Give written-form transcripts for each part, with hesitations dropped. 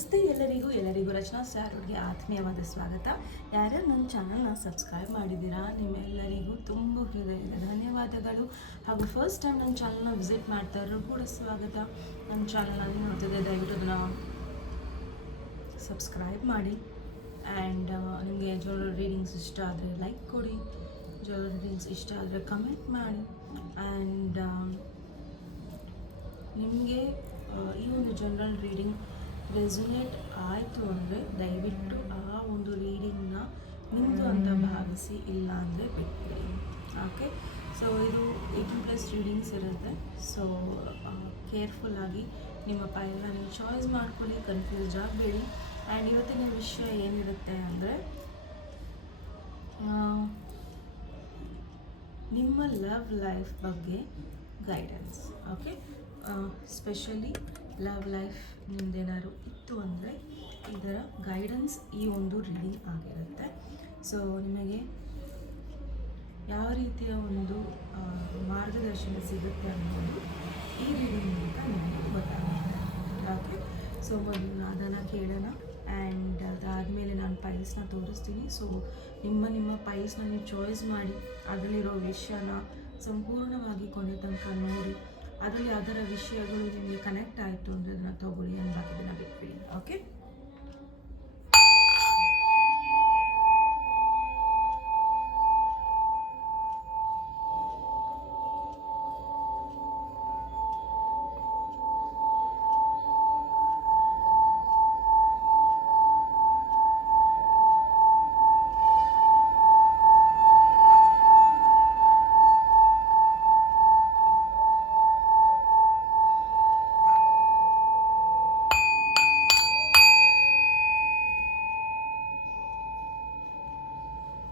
ನಮಸ್ತೆ ಎಲ್ಲರಿಗೂ ರಚನಾ ಸ್ಟಾರ್ ಅವ್ರಿಗೆ ಆತ್ಮೀಯವಾದ ಸ್ವಾಗತ. ಯಾರ್ಯಾರು ನನ್ನ ಚಾನಲ್ನ ಸಬ್ಸ್ಕ್ರೈಬ್ ಮಾಡಿದ್ದೀರಾ ನಿಮ್ಮೆಲ್ಲರಿಗೂ ತುಂಬ ಹೃದಯದ ಧನ್ಯವಾದಗಳು. ಹಾಗೂ ಫಸ್ಟ್ ಟೈಮ್ ನನ್ನ ಚಾನಲ್ನ ವಿಸಿಟ್ ಮಾಡ್ತಾ ಇರೋರು ಕೂಡ ಸ್ವಾಗತ. ನನ್ನ ಚಾನಲ್ನಲ್ಲಿ ನೋಡ್ತಿದ್ದೆ ದಯವಿಟ್ಟು ಅದನ್ನು ಸಬ್ಸ್ಕ್ರೈಬ್ ಮಾಡಿ. ಆ್ಯಂಡ್ ನಿಮಗೆ ಜನರಲ್ ರೀಡಿಂಗ್ಸ್ ಇಷ್ಟ ಆದರೆ ಲೈಕ್ ಕೊಡಿ, ಜನರಲ್ ರೀಡಿಂಗ್ಸ್ ಇಷ್ಟ ಆದರೆ ಕಮೆಂಟ್ ಮಾಡಿ. ಆ್ಯಂಡ್ ನಿಮಗೆ ಈ ಒಂದು ಜನರಲ್ ರೀಡಿಂಗ್ ರೆಸೊನೇಟ್ ಆಯಿತು ಅಂದರೆ ದಯವಿಟ್ಟು ಆ ಒಂದು ರೀಡಿಂಗ್ನ ನಿಮ್ಮದು ಅಂತ ಭಾವಿಸಿ, ಇಲ್ಲ ಅಂದರೆ ಬಿಟ್ಬಿಡಿ. ಓಕೆ, ಸೊ ಇದು 18+ ರೀಡಿಂಗ್ಸ್ ಇರುತ್ತೆ. ಸೊ ಕೇರ್ಫುಲ್ಲಾಗಿ ನಿಮ್ಮ ಪೈಲ್ನ ನೀವು ಚಾಯ್ಸ್ ಮಾಡ್ಕೊಳ್ಳಿ, ಕನ್ಫ್ಯೂಸ್ ಆಗಬೇಡಿ. ಆ್ಯಂಡ್ ಇವತ್ತಿನ ವಿಷಯ ಏನಿರುತ್ತೆ ಅಂದರೆ ನಿಮ್ಮ ಲವ್ ಲೈಫ್ ಬಗ್ಗೆ guidance. Okay, specially love life ನಿಮ್ಮದೇನಾದ್ರು ಇತ್ತು ಅಂದರೆ ಇದರ ಗೈಡೆನ್ಸ್ ಈ ಒಂದು ರೀಡಿಂಗ್ ಆಗಿರುತ್ತೆ. ಸೊ ನಿಮಗೆ ಯಾವ ರೀತಿಯ ಒಂದು ಮಾರ್ಗದರ್ಶನ ಸಿಗುತ್ತೆ ಅನ್ನೋದು ಈ ರೀಡಿಂಗ್ ಮೂಲಕ ನಿಮಗೆ ಗೊತ್ತಾಗುತ್ತೆ. ಓಕೆ, ಸೊ ಮೊದಲು ಅದನ್ನು ಕೇಳೋಣ. ಆ್ಯಂಡ್ ಅದಾದಮೇಲೆ ನಾನು ಪೈಲ್ಸ್ನ ತೋರಿಸ್ತೀನಿ. ಸೊ ನಿಮ್ಮ ಪೈಲ್ಸ್ನ ನೀವು ಚಾಯ್ಸ್ ಮಾಡಿ ಅದರಲ್ಲಿರೋ ವಿಷಯನ ಸಂಪೂರ್ಣವಾಗಿ ಕೊನೆ ತನಕ ನೋಡಿ. ಅದರಲ್ಲಿ ಅದರ ವಿಷಯಗಳು ನಿಮಗೆ ಕನೆಕ್ಟ್ ಆಯಿತು ಅಂದರೆ ಅದನ್ನು ತಗೊಳ್ಳಿ, ಬಾಕಿದನ್ನು ಬಿಟ್ಬಿಡಿ. ಓಕೆ,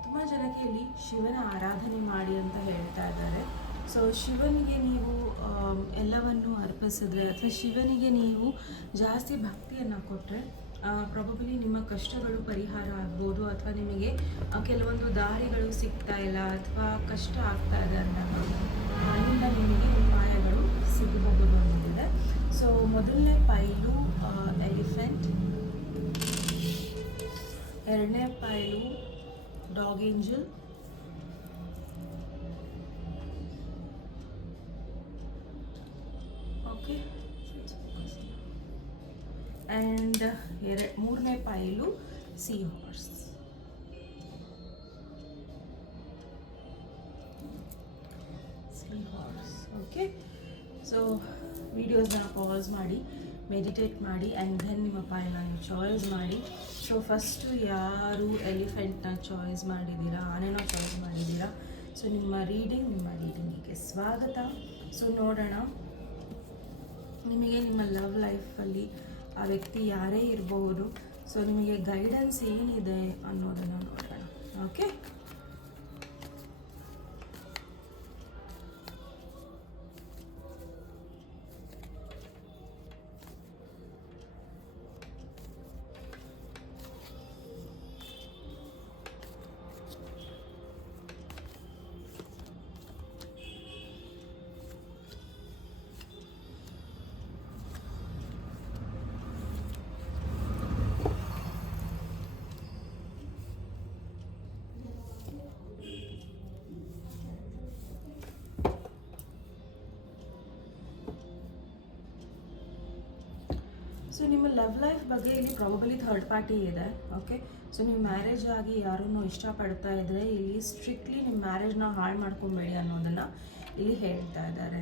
ತುಂಬ ಜನಕ್ಕೆ ಇಲ್ಲಿ ಶಿವನ ಆರಾಧನೆ ಮಾಡಿ ಅಂತ ಹೇಳ್ತಾ ಇದ್ದಾರೆ. ಸೊ ಶಿವನಿಗೆ ನೀವು ಎಲ್ಲವನ್ನು ಅರ್ಪಿಸಿದ್ರೆ ಅಥವಾ ಶಿವನಿಗೆ ನೀವು ಜಾಸ್ತಿ ಭಕ್ತಿಯನ್ನು ಕೊಟ್ಟರೆ ಪ್ರಾಬಬ್ಲಿ ನಿಮ್ಮ ಕಷ್ಟಗಳು ಪರಿಹಾರ ಆಗ್ಬೋದು, ಅಥವಾ ನಿಮಗೆ ಕೆಲವೊಂದು ದಾರಿಗಳು ಸಿಗ್ತಾ ಇಲ್ಲ ಅಥವಾ ಕಷ್ಟ ಆಗ್ತಾ ಇದೆ ಅಂದಾಗ ಅಲ್ಲಿಂದ ನಿಮಗೆ ಉಪಾಯಗಳು ಸಿಗಬಹುದು ಅನ್ನೋದಿದೆ. ಸೊ ಮೊದಲನೇ ಪೈಲು ಎಲಿಫೆಂಟ್, ಎರಡನೇ pile dog angel, okay, and ಮೂರನೇ pile sea horse. Okay, so ವಿಡಿಯೋಸ್ನ ಪಾಸ್ ಮಾಡಿ ಮೆಡಿಟೇಟ್ ಮಾಡಿ ಆ್ಯಂಡ್ ದೆನ್ ನಿಮ್ಮ ಪೈಲ್ನ ಚಾಯ್ಸ್ ಮಾಡಿ. ಸೊ ಫಸ್ಟು ಯಾರು ಎಲಿಫೆಂಟ್ನ ಚಾಯ್ಸ್ ಮಾಡಿದ್ದೀರಾ, ಆನೆನ ಚಾಯ್ಸ್ ಮಾಡಿದ್ದೀರಾ, ಸೊ ನಿಮ್ಮ ರೀಡಿಂಗಿಗೆ ಸ್ವಾಗತ. ಸೊ ನೋಡೋಣ ನಿಮಗೆ ನಿಮ್ಮ ಲವ್ ಲೈಫಲ್ಲಿ ಆ ವ್ಯಕ್ತಿ ಯಾರೇ ಇರಬಹುದು, ಸೊ ನಿಮಗೆ ಗೈಡೆನ್ಸ್ ಏನಿದೆ ಅನ್ನೋದನ್ನು ನೋಡೋಣ. ಓಕೆ, ಸೊ ನಿಮ್ಮ ಲವ್ ಲೈಫ್ ಬಗ್ಗೆ ಇಲ್ಲಿ ಪ್ರಾಬಬಲಿ ಥರ್ಡ್ ಪಾರ್ಟಿ ಇದೆ. ಓಕೆ, ಸೊ ನೀವು ಮ್ಯಾರೇಜ್ ಆಗಿ ಯಾರನ್ನೂ ಇಷ್ಟಪಡ್ತಾ ಇದ್ದರೆ ಇಲ್ಲಿ ಸ್ಟ್ರಿಕ್ಟ್ಲಿ ನಿಮ್ಮ ಮ್ಯಾರೇಜ್ನ ಹಾಳು ಮಾಡ್ಕೊಬೇಡಿ ಅನ್ನೋದನ್ನು ಇಲ್ಲಿ ಹೇಳ್ತಾ ಇದ್ದಾರೆ.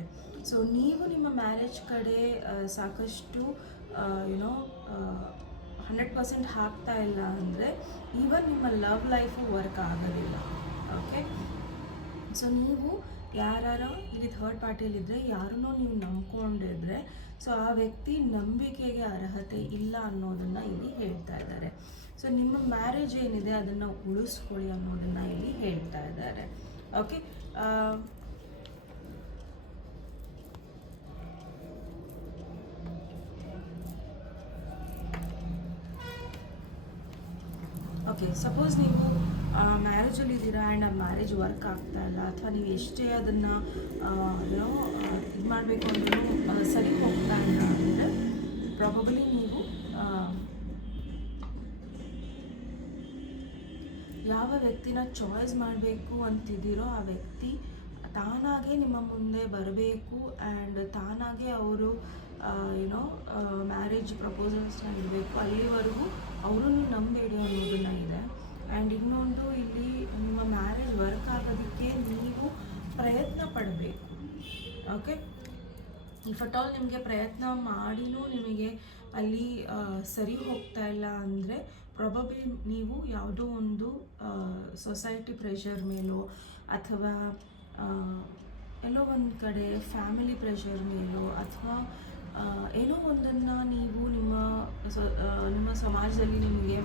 ಸೊ ನೀವು ನಿಮ್ಮ ಮ್ಯಾರೇಜ್ ಕಡೆ ಸಾಕಷ್ಟು 100% ಹಾಕ್ತಾ ಇಲ್ಲ ಅಂದರೆ ಈವನ್ ನಿಮ್ಮ ಲವ್ ಲೈಫು ವರ್ಕ್ ಆಗೋದಿಲ್ಲ. ಓಕೆ, ಸೊ ನೀವು ಯಾರು ಇಲ್ಲಿ ಥರ್ಡ್ ಪಾರ್ಟಿಯಲ್ಲಿದ್ದರೆ ಯಾರನ್ನೂ ನೀವು ನಂಬ್ಕೊಂಡಿದ್ರೆ ಸೊ ಆ ವ್ಯಕ್ತಿ ನಂಬಿಕೆಗೆ ಅರ್ಹತೆ ಇಲ್ಲ ಅನ್ನೋದನ್ನು ಇಲ್ಲಿ ಹೇಳ್ತಾ ಇದ್ದಾರೆ. ಸೊ ನಿಮ್ಮ ಮ್ಯಾರೇಜ್ ಏನಿದೆ ಅದನ್ನು ಉಳಿಸ್ಕೊಳ್ಳಿ ಅನ್ನೋದನ್ನು ಇಲ್ಲಿ ಹೇಳ್ತಾ ಇದ್ದಾರೆ. ಓಕೆ, ಓಕೆ, ಸಪೋಸ್ ನೀವು ಮ್ಯಾರೇಜಲ್ಲಿದ್ದೀರಾ ಆ್ಯಂಡ್ ಆ ಮ್ಯಾರೇಜ್ ವರ್ಕ್ ಆಗ್ತಾ ಇಲ್ಲ, ಅಥವಾ ನೀವು ಎಷ್ಟೇ ಅದನ್ನು ಇದು ಮಾಡಬೇಕು ಅಂದ್ರೂ ಸರಿ ಹೋಗ್ತಾ ಇಲ್ಲ ಅಂದರೆ ಪ್ರಾಬಬಲಿ ನೀವು ಯಾವ ವ್ಯಕ್ತಿನ ಚಾಯ್ಸ್ ಮಾಡಬೇಕು ಅಂತಿದ್ದೀರೋ ಆ ವ್ಯಕ್ತಿ ತಾನಾಗೆ ನಿಮ್ಮ ಮುಂದೆ ಬರಬೇಕು ಆ್ಯಂಡ್ ತಾನಾಗೆ ಅವರು ಏನೋ ಮ್ಯಾರೇಜ್ ಪ್ರಪೋಸಲ್ಸ್ನ ಇಡಬೇಕು, ಅಲ್ಲಿವರೆಗೂ ಅವರನ್ನು ನಂಬೇಡಿ ಅನ್ನೋದನ್ನ ಇದೆ. ಆ್ಯಂಡ್ ಇನ್ನೊಂದು, ಇಲ್ಲಿ ನಿಮ್ಮ ಮ್ಯಾರೇಜ್ ವರ್ಕ್ ಆಗೋದಕ್ಕೆ ನೀವು ಪ್ರಯತ್ನ ಪಡಬೇಕು. ಓಕೆ, ಇಫ್ ಅಟ್ ಆಲ್ ನಿಮಗೆ ಪ್ರಯತ್ನ ಮಾಡಿನೂ ನಿಮಗೆ ಅಲ್ಲಿ ಸರಿ ಹೋಗ್ತಾ ಇಲ್ಲ ಅಂದರೆ ಪ್ರಾಬಬ್ಲಿ ನೀವು ಯಾವುದೋ ಒಂದು ಸೊಸೈಟಿ ಪ್ರೆಷರ್ ಮೇಲೋ ಅಥವಾ ಎಲ್ಲೋ ಒಂದು ಕಡೆ ಫ್ಯಾಮಿಲಿ ಪ್ರೆಷರ್ ಮೇಲೋ ಅಥವಾ ಏನೋ ಒಂದನ್ನು ನೀವು ನಿಮ್ಮ ಸಮಾಜದಲ್ಲಿ ನಿಮಗೆ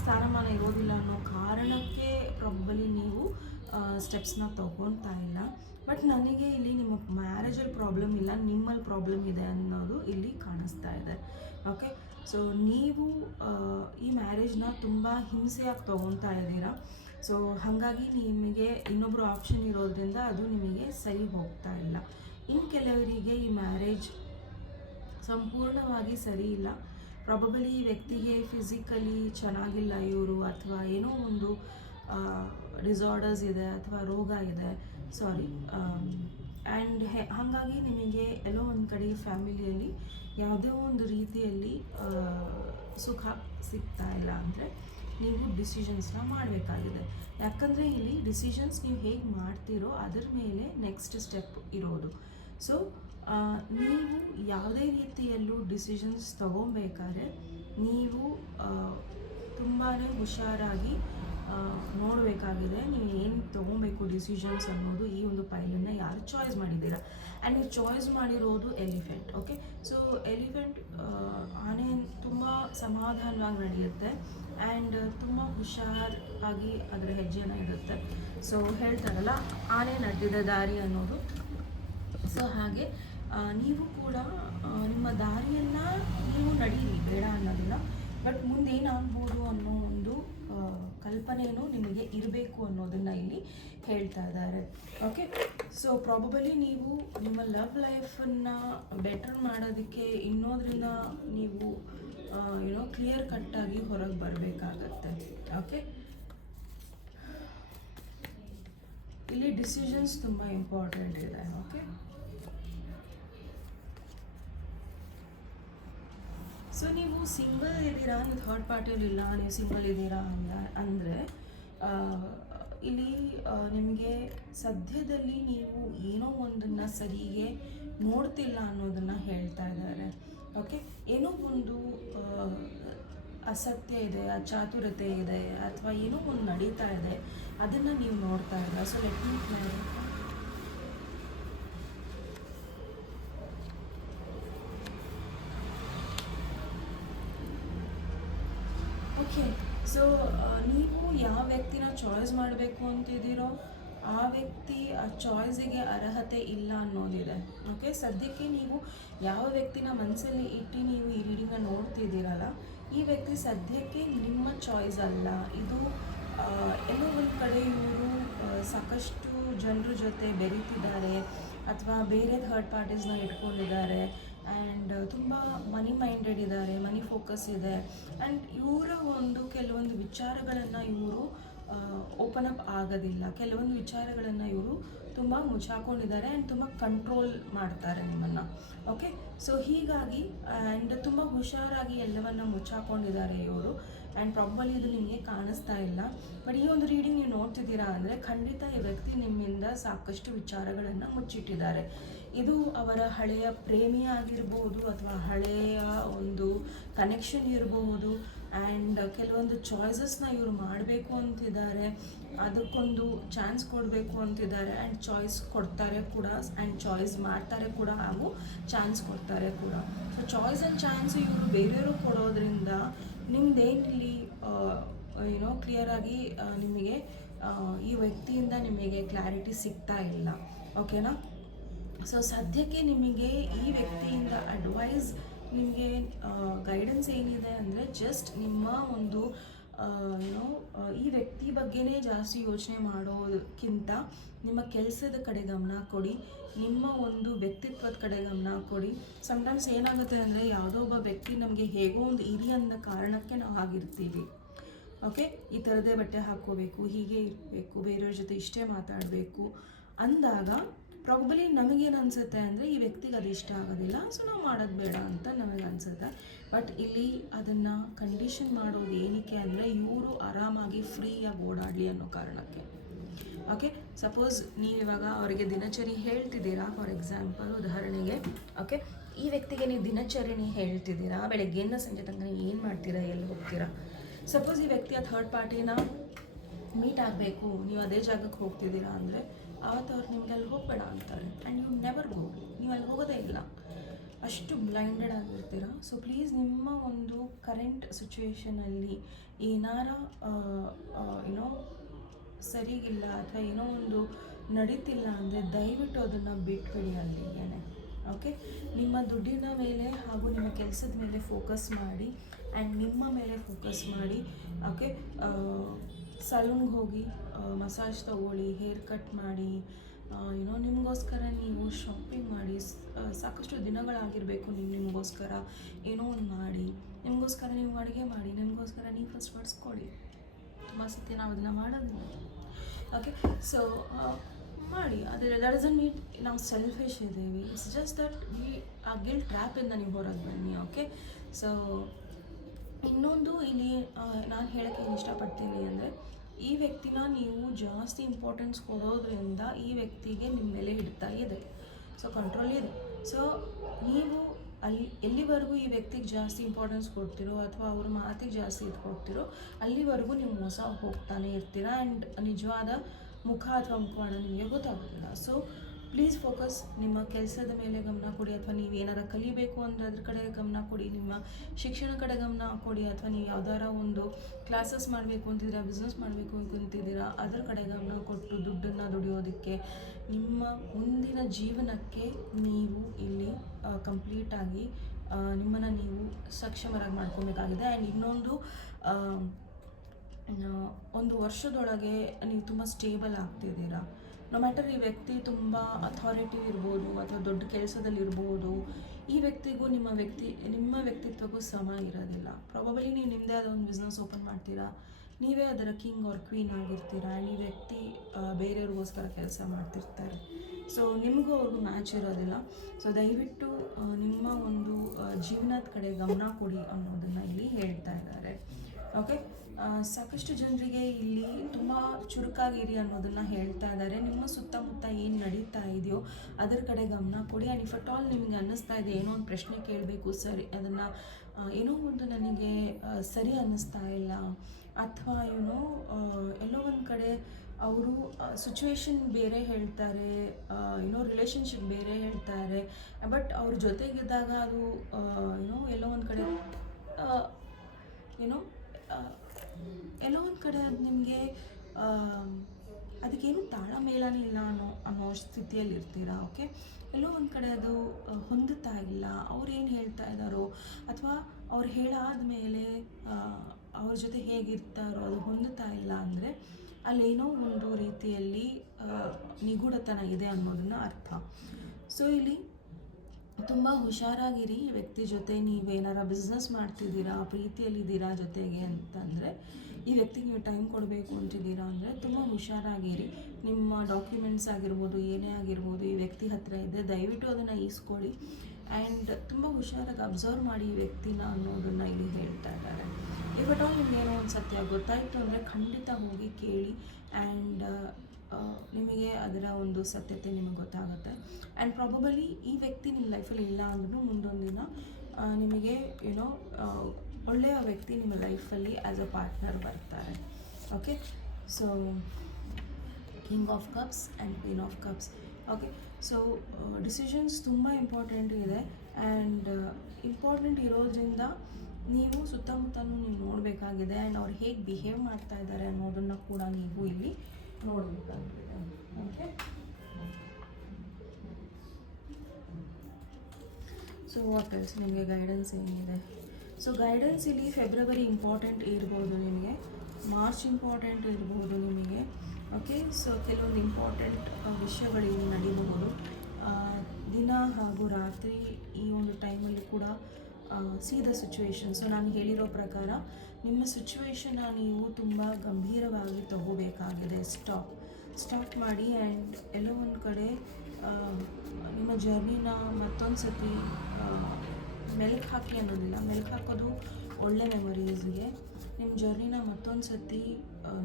ಸ್ಥಾನಮಾನ ಇರೋದಿಲ್ಲ ಅನ್ನೋ ಕಾರಣಕ್ಕೆ ಪ್ರಾಬಬ್ಲಿ ನೀವು ಸ್ಟೆಪ್ಸ್ನ ತಗೊತಾ ಇಲ್ಲ. ಬಟ್ ನನಗೆ ಇಲ್ಲಿ ನಿಮ್ಮ ಮ್ಯಾರೇಜಲ್ಲಿ ಪ್ರಾಬ್ಲಮ್ ಇಲ್ಲ, ನಿಮ್ಮಲ್ಲಿ ಪ್ರಾಬ್ಲಮ್ ಇದೆ ಅನ್ನೋದು ಇಲ್ಲಿ ಕಾಣಿಸ್ತಾ ಇದೆ. ಓಕೆ, ಸೊ ನೀವು ಈ ಮ್ಯಾರೇಜ್ನ ತುಂಬ ಹಿಂಸೆಯಾಗಿ ತೊಗೊತಾ ಇದ್ದೀರಾ. ಸೊ ಹಾಗಾಗಿ ನಿಮಗೆ ಇನ್ನೊಬ್ಬರು ಆಪ್ಷನ್ ಇರೋದ್ರಿಂದ ಅದು ನಿಮಗೆ ಸರಿ ಹೋಗ್ತಾ ಇಲ್ಲ. ಇನ್ನು ಕೆಲವರಿಗೆ ಈ ಮ್ಯಾರೇಜ್ ಸಂಪೂರ್ಣವಾಗಿ ಸರಿ ಇಲ್ಲ. ಪ್ರಾಬಬಲಿ ಈ ವ್ಯಕ್ತಿಗೆ ಫಿಸಿಕಲಿ ಚೆನ್ನಾಗಿಲ್ಲ ಇವರು, ಅಥವಾ ಏನೋ ಒಂದು ಡಿಸಾರ್ಡರ್ಸ್ ಇದೆ ಅಥವಾ ರೋಗ ಇದೆ, ಆ್ಯಂಡ್ ಹಾಗಾಗಿ ನಿಮಗೆ ಎಲ್ಲೋ ಒಂದು ಕಡೆ ಫ್ಯಾಮಿಲಿಯಲ್ಲಿ ಯಾವುದೇ ಒಂದು ರೀತಿಯಲ್ಲಿ ಸುಖ ಸಿಗ್ತಾ ಇಲ್ಲ ಅಂದರೆ ನೀವು ಡಿಸಿಷನ್ಸ್ನ ಮಾಡಬೇಕಾಗಿದೆ. ಯಾಕಂದರೆ ಇಲ್ಲಿ ಡಿಸಿಷನ್ಸ್ ನೀವು ಹೇಗೆ ಮಾಡ್ತೀರೋ ಅದ್ರ ಮೇಲೆ ನೆಕ್ಸ್ಟ್ ಸ್ಟೆಪ್ ಇರೋದು. ಸೊ ನೀವು ಯಾವುದೇ ರೀತಿಯಲ್ಲೂ ಡಿಸಿಷನ್ಸ್ ತಗೊಬೇಕಾದ್ರೆ ನೀವು ತುಂಬಾ ಹುಷಾರಾಗಿ ನೋಡಬೇಕಾಗಿದೆ. ನೀವು ಏನು ತೊಗೊಬೇಕು ಡಿಸಿಷನ್ಸ್ ಅನ್ನೋದು ಈ ಒಂದು ಫೈಲನ್ನು ಯಾರು ಚಾಯ್ಸ್ ಮಾಡಿದ್ದೀರಾ. ಆ್ಯಂಡ್ ನೀವು ಚಾಯ್ಸ್ ಮಾಡಿರೋದು ಎಲಿಫೆಂಟ್. ಓಕೆ, ಸೊ ಎಲಿಫೆಂಟ್ ಆನೆ ತುಂಬ ಸಮಾಧಾನವಾಗಿ ನಡೆಯುತ್ತೆ ಆ್ಯಂಡ್ ತುಂಬ ಹುಷಾರಾಗಿ ಅದರ ಹೆಜ್ಜೆನ ಇಡುತ್ತೆ. ಸೊ ಹೇಳ್ತಾರಲ್ಲ, ಆನೆ ನಡೆದಿದ್ದ ದಾರಿ ಅನ್ನೋದು. ಸೊ ಹಾಗೆ ನೀವು ಕೂಡ ನಿಮ್ಮ ದಾರಿಯನ್ನು ನೀವು ನಡೀರಿ, ಬೇಡ ಅನ್ನೋದಿಲ್ಲ. ಬಟ್ ಮುಂದೆ ಏನಾಗ್ಬೋದು ಅನ್ನೋ ಒಂದು ಕಲ್ಪನೆಯೂ ನಿಮಗೆ ಇರಬೇಕು ಅನ್ನೋದನ್ನು ಇಲ್ಲಿ ಹೇಳ್ತಾ ಇದ್ದಾರೆ. ಓಕೆ, ಸೊ ಪ್ರಾಬಬಲಿ ನೀವು ನಿಮ್ಮ ಲವ್ ಲೈಫನ್ನು ಬೆಟರ್ ಮಾಡೋದಕ್ಕೆ ಇನ್ನೋದ್ರಿಂದ ನೀವು ಕ್ಲಿಯರ್ ಕಟ್ಟಾಗಿ ಹೊರಗೆ ಬರಬೇಕಾಗತ್ತೆ. ಓಕೆ, ಇಲ್ಲಿ ಡಿಸಿಷನ್ಸ್ ತುಂಬ ಇಂಪಾರ್ಟೆಂಟ್ ಇದೆ. ಓಕೆ, ಸೊ ನೀವು ಸಿಂಗಲ್ ಇದ್ದೀರಾ, ನೀವು ಥರ್ಡ್ ಪಾರ್ಟಿಯಲ್ಲಿಲ್ಲ, ನೀವು ಸಿಂಗಲ್ ಇದ್ದೀರಾ ಅಂದರೆ ಇಲ್ಲಿ ನಿಮಗೆ ಸದ್ಯದಲ್ಲಿ ನೀವು ಏನೋ ಒಂದನ್ನು ಸರಿಗೆ ನೋಡ್ತಿಲ್ಲ ಅನ್ನೋದನ್ನು ಹೇಳ್ತಾ ಇದ್ದಾರೆ. ಓಕೆ, ಏನೋ ಒಂದು ಅಸತ್ಯ ಇದೆ, ಅಚಾತುರತೆ ಇದೆ, ಅಥವಾ ಏನೋ ಒಂದು ನಡೀತಾ ಇದೆ, ಅದನ್ನು ನೀವು ನೋಡ್ತಾ ಇದ್ದೀರಾ. So let me clear. Okay, so ನೀವು ಯಾವ ವ್ಯಕ್ತಿನ ಚಾಯ್ಸ್ ಮಾಡಬೇಕು ಅಂತಿದ್ದೀರೋ ಆ ವ್ಯಕ್ತಿ ಆ ಚಾಯ್ಸಿಗೆ ಅರ್ಹತೆ ಇಲ್ಲ ಅನ್ನೋದಿದೆ. ಓಕೆ, ಸದ್ಯಕ್ಕೆ ನೀವು ಯಾವ ವ್ಯಕ್ತಿನ ಮನಸ್ಸಲ್ಲಿ ಇಟ್ಟು ನೀವು ಈ ರೀಡಿಂಗನ್ನು ನೋಡ್ತಿದ್ದೀರಲ್ಲ, ಈ ವ್ಯಕ್ತಿ ಸದ್ಯಕ್ಕೆ ನಿಮ್ಮ ಚಾಯ್ಸ್ ಅಲ್ಲ. ಇದು ಎಲ್ಲೋ ಒಂದು ಕಡೆ ಇವರು ಸಾಕಷ್ಟು ಜನರ ಜೊತೆ ಬೆರೀತಿದ್ದಾರೆ ಅಥವಾ ಬೇರೆ ಥರ್ಡ್ ಪಾರ್ಟೀಸ್ನ ಇಟ್ಕೊಂಡಿದ್ದಾರೆ ಆ್ಯಂಡ್ ತುಂಬ ಮನಿ ಮೈಂಡೆಡ್ ಇದ್ದಾರೆ, ಮನಿ ಫೋಕಸ್ ಇದೆ. ಆ್ಯಂಡ್ ಇವರ ಒಂದು ಕೆಲವೊಂದು ವಿಚಾರಗಳನ್ನು ಇವರು ಓಪನ್ ಅಪ್ ಆಗೋದಿಲ್ಲ, ಕೆಲವೊಂದು ವಿಚಾರಗಳನ್ನು ಇವರು ತುಂಬ ಮುಚ್ಚಾಕೊಂಡಿದ್ದಾರೆ ಆ್ಯಂಡ್ ತುಂಬ ಕಂಟ್ರೋಲ್ ಮಾಡ್ತಾರೆ ನಿಮ್ಮನ್ನು. ಓಕೆ, ಸೊ ಹೀಗಾಗಿ ಆ್ಯಂಡ್ ತುಂಬ ಹುಷಾರಾಗಿ ಎಲ್ಲವನ್ನು ಮುಚ್ಚಾಕೊಂಡಿದ್ದಾರೆ ಇವರು. ಆ್ಯಂಡ್ ಪ್ರಾಬಬಲಿ ಇದು ನಿಮಗೆ ಕಾಣಿಸ್ತಾ ಇಲ್ಲ. ಬಟ್ ಈ ಒಂದು ರೀಡಿಂಗ್ ನೀವು ನೋಡ್ತಿದ್ದೀರಾ ಅಂದರೆ ಖಂಡಿತ ಈ ವ್ಯಕ್ತಿ ನಿಮ್ಮಿಂದ ಸಾಕಷ್ಟು ವಿಚಾರಗಳನ್ನು ಮುಚ್ಚಿಟ್ಟಿದ್ದಾರೆ. ಇದು ಅವರ ಹಳೆಯ ಪ್ರೇಮಿ ಆಗಿರ್ಬೋದು ಅಥವಾ ಹಳೆಯ ಒಂದು ಕನೆಕ್ಷನ್ ಇರಬಹುದು. ಆ್ಯಂಡ್ ಕೆಲವೊಂದು ಚಾಯ್ಸಸ್ನ ಇವರು ಮಾಡಬೇಕು ಅಂತಿದ್ದಾರೆ, ಅದಕ್ಕೊಂದು ಚಾನ್ಸ್ ಕೊಡಬೇಕು ಅಂತಿದ್ದಾರೆ ಆ್ಯಂಡ್ ಚಾಯ್ಸ್ ಕೊಡ್ತಾರೆ ಕೂಡ, ಆ್ಯಂಡ್ ಚಾಯ್ಸ್ ಮಾಡ್ತಾರೆ ಕೂಡ ಹಾಗೂ ಚಾನ್ಸ್ ಕೊಡ್ತಾರೆ ಕೂಡ. ಸೊ ಚಾಯ್ಸ್ ಆ್ಯಂಡ್ ಚಾನ್ಸ್ ಇವರು ಬೇರೆಯವರು ಕೊಡೋದ್ರಿಂದ ನಿಮ್ಮದೇನಿಲ್ಲಿ ಕ್ಲಿಯರಾಗಿ ನಿಮಗೆ ಈ ವ್ಯಕ್ತಿಯಿಂದ ನಿಮಗೆ ಕ್ಲಾರಿಟಿ ಸಿಗ್ತಾ ಇಲ್ಲ. ಓಕೆನಾ? ಸೊ ಸದ್ಯಕ್ಕೆ ನಿಮಗೆ ಈ ವ್ಯಕ್ತಿಯಿಂದ ಅಡ್ವೈಸ್, ನಿಮಗೆ ಗೈಡೆನ್ಸ್ ಏನಿದೆ ಅಂದರೆ ಜಸ್ಟ್ ನಿಮ್ಮ ಒಂದು ಈ ವ್ಯಕ್ತಿ ಬಗ್ಗೆನೇ ಜಾಸ್ತಿ ಯೋಚನೆ ಮಾಡೋದಕ್ಕಿಂತ ನಿಮ್ಮ ಕೆಲಸದ ಕಡೆ ಗಮನ ಕೊಡಿ, ನಿಮ್ಮ ಒಂದು ವ್ಯಕ್ತಿತ್ವದ ಕಡೆ ಗಮನ ಕೊಡಿ. ಸಮ್ಟೈಮ್ಸ್ ಏನಾಗುತ್ತೆ ಅಂದರೆ ಯಾವುದೋ ಒಬ್ಬ ವ್ಯಕ್ತಿ ನಮಗೆ ಹೇಗೋ ಒಂದು ಇರಿ ಅನ್ನೋ ಕಾರಣಕ್ಕೆ ನಾವು ಆಗಿರ್ತೀವಿ. ಓಕೆ, ಈ ಥರದೇ ಬಟ್ಟೆ ಹಾಕ್ಕೋಬೇಕು, ಹೀಗೆ ಇರಬೇಕು, ಬೇರೆಯವ್ರ ಜೊತೆ ಇಷ್ಟೇ ಮಾತಾಡಬೇಕು ಅಂದಾಗ ಪ್ರಾಬಬಲಿ ನಮಗೇನು ಅನಿಸುತ್ತೆ ಅಂದರೆ ಈ ವ್ಯಕ್ತಿಗೆ ಅದು ಇಷ್ಟ ಆಗೋದಿಲ್ಲ, ಸೊ ನಾವು ಮಾಡೋದು ಬೇಡ ಅಂತ ನಮಗೆ ಅನಿಸುತ್ತೆ. ಬಟ್ ಇಲ್ಲಿ ಅದನ್ನು ಕಂಡೀಷನ್ ಮಾಡೋದು ಏನಕ್ಕೆ ಅಂದರೆ ಇವರು ಆರಾಮಾಗಿ ಫ್ರೀಯಾಗಿ ಓಡಾಡಲಿ ಅನ್ನೋ ಕಾರಣಕ್ಕೆ. ಓಕೆ, ಸಪೋಸ್ ನೀವು ಇವಾಗ ಅವರಿಗೆ ದಿನಚರಿ ಹೇಳ್ತಿದ್ದೀರಾ, ಫಾರ್ ಎಕ್ಸಾಂಪಲ್ ಉದಾಹರಣೆಗೆ, ಓಕೆ, ಈ ವ್ಯಕ್ತಿಗೆ ನೀವು ದಿನಚರಿನೇ ಹೇಳ್ತಿದ್ದೀರಾ, ಬೆಳಗ್ಗೆಯಿಂದ ಸಂಜೆ ತನಕ ನೀವು ಏನು ಮಾಡ್ತೀರಾ, ಎಲ್ಲಿ ಹೋಗ್ತೀರಾ. ಸಪೋಸ್ ಈ ವ್ಯಕ್ತಿಯ ಥರ್ಡ್ ಪಾರ್ಟಿನ ಮೀಟ್ ಆಗಬೇಕು, ನೀವು ಅದೇ ಜಾಗಕ್ಕೆ ಹೋಗ್ತಿದ್ದೀರಾ ಅಂದರೆ ಆವತ್ತು ಅವ್ರು ನಿಮ್ಗೆ ಅಲ್ಲಿ ಹೋಗಬೇಡ ಅಂತಾರೆ ಆ್ಯಂಡ್ ಯು ನೆವರ್ ಗೋ, ನೀವು ಅಲ್ಲಿ ಹೋಗೋದೇ ಇಲ್ಲ, ಅಷ್ಟು ಬ್ಲೈಂಡೆಡ್ ಆಗಿರ್ತೀರ. ಸೊ ಪ್ಲೀಸ್ ನಿಮ್ಮ ಒಂದು ಕರೆಂಟ್ ಸಿಚುವೇಶನಲ್ಲಿ ಏನಾರ ಏನೋ ಸರಿಗಿಲ್ಲ ಅಥವಾ ಏನೋ ಒಂದು ನಡೀತಿಲ್ಲ ಅಂದರೆ ದಯವಿಟ್ಟು ಅದನ್ನು ಬಿಟ್ಬಿಡಿ ಅಲ್ಲಿಗೇನೆ. ಓಕೆ, ನಿಮ್ಮ ದುಡ್ಡಿನ ಮೇಲೆ ಹಾಗೂ ನಿಮ್ಮ ಕೆಲಸದ ಮೇಲೆ ಫೋಕಸ್ ಮಾಡಿ ಆ್ಯಂಡ್ ನಿಮ್ಮ ಮೇಲೆ ಫೋಕಸ್ ಮಾಡಿ. ಓಕೆ, ಸಲೂನ್ಗೆ ಹೋಗಿ ಮಸಾಜ್ ತೊಗೊಳ್ಳಿ, ಹೇರ್ ಕಟ್ ಮಾಡಿ, ಏನೋ ನಿಮಗೋಸ್ಕರ ನೀವು ಶಾಪಿಂಗ್ ಮಾಡಿ. ಸಾಕಷ್ಟು ದಿನಗಳಾಗಿರಬೇಕು ನಿಮಗೋಸ್ಕರ ಏನೋ ಒಂದು ಮಾಡಿ, ನಿಮಗೋಸ್ಕರ ನೀವು ಅಡುಗೆ ಮಾಡಿ, ನಿಮಗೋಸ್ಕರ ನೀವು ಫಸ್ಟ್ ಬಡಿಸ್ಕೊಳ್ಳಿ. ತುಂಬ ಸತಿ ನಾವು ಅದನ್ನು ಮಾಡೋದಿಲ್ಲ. ಓಕೆ, ಸೊ ಮಾಡಿ. ಆದರೆ ದಟ್ ಡಸಂಟ್ ಮೀನ್ ನಾವು ಸೆಲ್ಫಿಶ್ ಇದ್ದೀವಿ, ಇಟ್ಸ್ ಜಸ್ಟ್ ದಟ್ ಆ ಗಿಲ್ಟ್ ಟ್ರ್ಯಾಪಿಂದ ನೀವು ಹೊರಗೆ ಬನ್ನಿ. ಓಕೆ, ಸೊ ಇನ್ನೊಂದು ಇಲ್ಲಿ ನಾನು ಹೇಳೋಕ್ಕೆ ಏನು ಇಷ್ಟಪಡ್ತೀನಿ ಅಂದರೆ, ಈ ವ್ಯಕ್ತಿನ ನೀವು ಜಾಸ್ತಿ ಇಂಪಾರ್ಟೆನ್ಸ್ ಕೊಡೋದ್ರಿಂದ ಈ ವ್ಯಕ್ತಿಗೆ ನಿಮ್ಮ ಮೇಲೆ ಹಿಡ್ತಾ ಇದೆ, ಸೊ ಕಂಟ್ರೋಲ್ ಇದೆ. ಸೊ ನೀವು ಎಲ್ಲಿವರೆಗೂ ಈ ವ್ಯಕ್ತಿಗೆ ಜಾಸ್ತಿ ಇಂಪಾರ್ಟೆನ್ಸ್ ಕೊಡ್ತೀರೋ ಅಥವಾ ಅವ್ರ ಮಾತಿಗೆ ಜಾಸ್ತಿ ಇದು ಕೊಡ್ತೀರೋ ಅಲ್ಲಿವರೆಗೂ ನೀವು ಮೋಸ ಹೋಗ್ತಾನೆ ಇರ್ತೀರ ಆ್ಯಂಡ್ ನಿಜವಾದ ಮುಖ ಅಥವಾ ಮುಖವಾಡ ನಿಮಗೆ ಗೊತ್ತಾಗೋದಿಲ್ಲ. ಸೊ ಪ್ಲೀಸ್ ಫೋಕಸ್, ನಿಮ್ಮ ಕೆಲಸದ ಮೇಲೆ ಗಮನ ಕೊಡಿ, ಅಥವಾ ನೀವು ಏನಾರ ಕಲಿಬೇಕು ಅಂದರೆ ಅದ್ರ ಕಡೆ ಗಮನ ಕೊಡಿ, ನಿಮ್ಮ ಶಿಕ್ಷಣ ಕಡೆ ಗಮನ ಕೊಡಿ, ಅಥವಾ ನೀವು ಯಾವ್ದಾರ ಒಂದು ಕ್ಲಾಸಸ್ ಮಾಡಬೇಕು ಅಂತಿದ್ದೀರಾ, ಬಿಸ್ನೆಸ್ ಮಾಡಬೇಕು ಅಂತಿದ್ದೀರಾ, ಅದರ ಕಡೆ ಗಮನ ಕೊಟ್ಟು ದುಡ್ಡನ್ನು ದುಡಿಯೋದಕ್ಕೆ, ನಿಮ್ಮ ಮುಂದಿನ ಜೀವನಕ್ಕೆ ನೀವು ಇಲ್ಲಿ ಕಂಪ್ಲೀಟಾಗಿ ನಿಮ್ಮನ್ನು ನೀವು ಸಕ್ಷಮರಾಗಿ ಮಾಡ್ಕೊಬೇಕಾಗಿದೆ. ಆ್ಯಂಡ್ ಇನ್ನೊಂದು ಒಂದು ವರ್ಷದೊಳಗೆ ನೀವು ತುಂಬ ಸ್ಟೇಬಲ್ ಆಗ್ತಿದ್ದೀರಾ. ನೋ ಮ್ಯಾಟರ್ ಈ ವ್ಯಕ್ತಿ ತುಂಬ ಅಥಾರಿಟಿ ಇರ್ಬೋದು ಅಥವಾ ದೊಡ್ಡ ಕೆಲಸದಲ್ಲಿರ್ಬೋದು, ಈ ವ್ಯಕ್ತಿಗೂ ನಿಮ್ಮ ವ್ಯಕ್ತಿತ್ವಕ್ಕೂ ಸಮ ಇರೋದಿಲ್ಲ. ಪ್ರಾಬಬಲಿ ನೀವು ನಿಮ್ಮದೇ ಆದ ಒಂದು ಬಿಸ್ನೆಸ್ ಓಪನ್ ಮಾಡ್ತೀರಾ, ನೀವೇ ಅದರ ಕಿಂಗ್ ಆರ್ ಕ್ವೀನ್ ಆಗಿರ್ತೀರಾ, ಈ ವ್ಯಕ್ತಿ ಬೇರೆಯವ್ರಿಗೋಸ್ಕರ ಕೆಲಸ ಮಾಡ್ತಿರ್ತಾರೆ. ಸೊ ನಿಮಗೂ ಅವ್ರಿಗೂ ಮ್ಯಾಚ್ ಇರೋದಿಲ್ಲ. ಸೊ ದಯವಿಟ್ಟು ನಿಮ್ಮ ಒಂದು ಜೀವನದ ಕಡೆ ಗಮನ ಕೊಡಿ ಅನ್ನೋದನ್ನು ಇಲ್ಲಿ ಹೇಳ್ತಾ ಇದ್ದಾರೆ. ಓಕೆ, ಸಾಕಷ್ಟು ಜನರಿಗೆ ಇಲ್ಲಿ ತುಂಬ ಚುರುಕಾಗಿರಿ ಅನ್ನೋದನ್ನು ಹೇಳ್ತಾ ಇದ್ದಾರೆ. ನಿಮ್ಮ ಸುತ್ತಮುತ್ತ ಏನು ನಡೀತಾ ಇದೆಯೋ ಅದರ ಕಡೆ ಗಮನ ಕೊಡಿ. ಆ್ಯಂಡ್ ಇಫ್ ಅಟ್ ಆಲ್ ನಿಮಗೆ ಅನ್ನಿಸ್ತಾ ಇದೆ ಏನೋ ಒಂದು ಪ್ರಶ್ನೆ ಕೇಳಬೇಕು, ಸರಿ ಅದನ್ನು ಏನೋ ಒಂದು ನನಗೆ ಸರಿ ಅನ್ನಿಸ್ತಾ ಇಲ್ಲ, ಅಥವಾ ಏನೋ ಎಲ್ಲೋ ಒಂದು ಕಡೆ ಅವರು ಸಿಚುವೇಶನ್ ಬೇರೆ ಹೇಳ್ತಾರೆ, ಏನೋ ರಿಲೇಷನ್ಶಿಪ್ ಬೇರೆ ಹೇಳ್ತಾರೆ, ಬಟ್ ಅವ್ರ ಜೊತೆಗಿದ್ದಾಗ ಅದು ಎಲ್ಲೋ ಒಂದು ಕಡೆ ಎಲ್ಲೋ ಒಂದು ಕಡೆ ಅದು ನಿಮಗೆ ಅದಕ್ಕೇನು ತಾಳಮೇಳನೇ ಇಲ್ಲ ಅನ್ನೋ ಸ್ಥಿತಿಯಲ್ಲಿ ಇರ್ತೀರಾ. ಓಕೆ, ಎಲ್ಲೋ ಒಂದು ಕಡೆ ಅದು ಹೊಂದುತ್ತಾ ಇಲ್ಲ, ಅವ್ರು ಏನು ಹೇಳ್ತಾ ಇದ್ದಾರೋ ಅಥವಾ ಅವ್ರು ಹೇಳಾದ ಮೇಲೆ ಅವ್ರ ಜೊತೆ ಹೇಗಿರ್ತಾರೋ ಅದು ಹೊಂದುತ್ತಾ ಇಲ್ಲ ಅಂದರೆ ಅಲ್ಲೇನೋ ಒಂದು ರೀತಿಯಲ್ಲಿ ನಿಗೂಢತನ ಇದೆ ಅನ್ನೋದನ್ನ ಅರ್ಥ. ಸೊ ಇಲ್ಲಿ ತುಂಬ ಹುಷಾರಾಗಿರಿ. ಈ ವ್ಯಕ್ತಿ ಜೊತೆ ನೀವೇನಾರ ಬಿಸ್ನೆಸ್ ಮಾಡ್ತಿದ್ದೀರಾ, ಪ್ರೀತಿಯಲ್ಲಿದ್ದೀರಾ ಜೊತೆಗೆ ಅಂತಂದರೆ, ಈ ವ್ಯಕ್ತಿಗೆ ನೀವು ಟೈಮ್ ಕೊಡಬೇಕು ಅಂತಿದ್ದೀರಾ ಅಂದರೆ ತುಂಬ ಹುಷಾರಾಗಿರಿ. ನಿಮ್ಮ ಡಾಕ್ಯುಮೆಂಟ್ಸ್ ಆಗಿರ್ಬೋದು, ಏನೇ ಆಗಿರ್ಬೋದು ಈ ವ್ಯಕ್ತಿ ಹತ್ತಿರ ಇದೆ, ದಯವಿಟ್ಟು ಅದನ್ನು ಈಸ್ಕೊಳ್ಳಿ. ಆ್ಯಂಡ್ ತುಂಬ ಹುಷಾರಾಗಿ ಅಬ್ಸರ್ವ್ ಮಾಡಿ ಈ ವ್ಯಕ್ತಿನ ಅನ್ನೋದನ್ನು ಇಲ್ಲಿ ಹೇಳ್ತಾ ಇದ್ದಾರೆ. ಇಫ್ ಅಟ್ ಆಲ್ ನಿಮಗೇನೋ ಒಂದು ಸತ್ಯ ಗೊತ್ತಾಯಿತು ಅಂದರೆ ಖಂಡಿತ ಹೋಗಿ ಕೇಳಿ, ಆ್ಯಂಡ್ ನಿಮಗೆ ಅದರ ಒಂದು ಸತ್ಯತೆ ನಿಮಗೆ ಗೊತ್ತಾಗುತ್ತೆ. ಆ್ಯಂಡ್ ಪ್ರಾಬಬಲಿ ಈ ವ್ಯಕ್ತಿ ನಿಮ್ಮ ಲೈಫಲ್ಲಿ ಇಲ್ಲ ಅಂದ್ರೂ ಮುಂದೊಂದು ದಿನ ನಿಮಗೆ ಏನೋ ಒಳ್ಳೆಯ ವ್ಯಕ್ತಿ ನಿಮ್ಮ ಲೈಫಲ್ಲಿ ಆ್ಯಸ್ ಅ ಪಾರ್ಟ್ನರ್ ಬರ್ತಾರೆ. Okay, so king of cups and queen of cups. Okay, so decisions ತುಂಬ ಇಂಪಾರ್ಟೆಂಟ್ ಇದೆ. ಆ್ಯಂಡ್ ಇಂಪಾರ್ಟೆಂಟ್ ಇರೋದ್ರಿಂದ ನೀವು ಸುತ್ತಮುತ್ತಲೂ ನೀವು ನೋಡಬೇಕಾಗಿದೆ. ಆ್ಯಂಡ್ ಅವ್ರು ಹೇಗೆ ಬಿಹೇವ್ ಮಾಡ್ತಾ ಇದ್ದಾರೆ ಅನ್ನೋದನ್ನು ಕೂಡ ನೀವು ಇಲ್ಲಿ ನೋಡಬೇಕಾಗಿದೆ. ಓಕೆ, ಸೊ ವಾಟ್ ಎಲ್ಸ್ ನಿಮಗೆ ಗೈಡೆನ್ಸ್ ಏನಿದೆ? ಸೊ ಗೈಡೆನ್ಸ್ ಇಲ್ಲಿ ಫೆಬ್ರವರಿ ಇಂಪಾರ್ಟೆಂಟ್ ಇರ್ಬೋದು ನಿಮಗೆ, ಮಾರ್ಚ್ ಇಂಪಾರ್ಟೆಂಟ್ ಇರ್ಬೋದು ನಿಮಗೆ. ಓಕೆ, ಸೊ ಕೆಲವೊಂದು ಇಂಪಾರ್ಟೆಂಟ್ ವಿಷಯಗಳು ಇಲ್ಲಿ ನಡೀಬಹುದು. ದಿನ ಹಾಗೂ ರಾತ್ರಿ ಈ ಒಂದು ಟೈಮಲ್ಲಿ ಕೂಡ ಸಿ ದ ಸಿಚುವೇಶನ್. ಸೊ ನಾನು ಹೇಳಿರೋ ಪ್ರಕಾರ ನಿಮ್ಮ ಸಿಚುವೇಶನ್ನ ನೀವು ತುಂಬ ಗಂಭೀರವಾಗಿ ತಗೋಬೇಕಾಗಿದೆ. ಸ್ಟಾಪ್ ಮಾಡಿ ಆ್ಯಂಡ್ ಎಲ್ಲೋ ಒಂದು ಕಡೆ ನಿಮ್ಮ ಜರ್ನಿನ ಮತ್ತೊಂದು ಸತಿ ಮೆಲ್ಕು ಹಾಕಿ ಅನ್ನೋದಿಲ್ಲ, ಮೆಲ್ಕು ಹಾಕೋದು ಒಳ್ಳೆ ಮೆಮೊರೀಸ್ಗೆ. ನಿಮ್ಮ ಜರ್ನಿನ ಮತ್ತೊಂದು ಸತಿ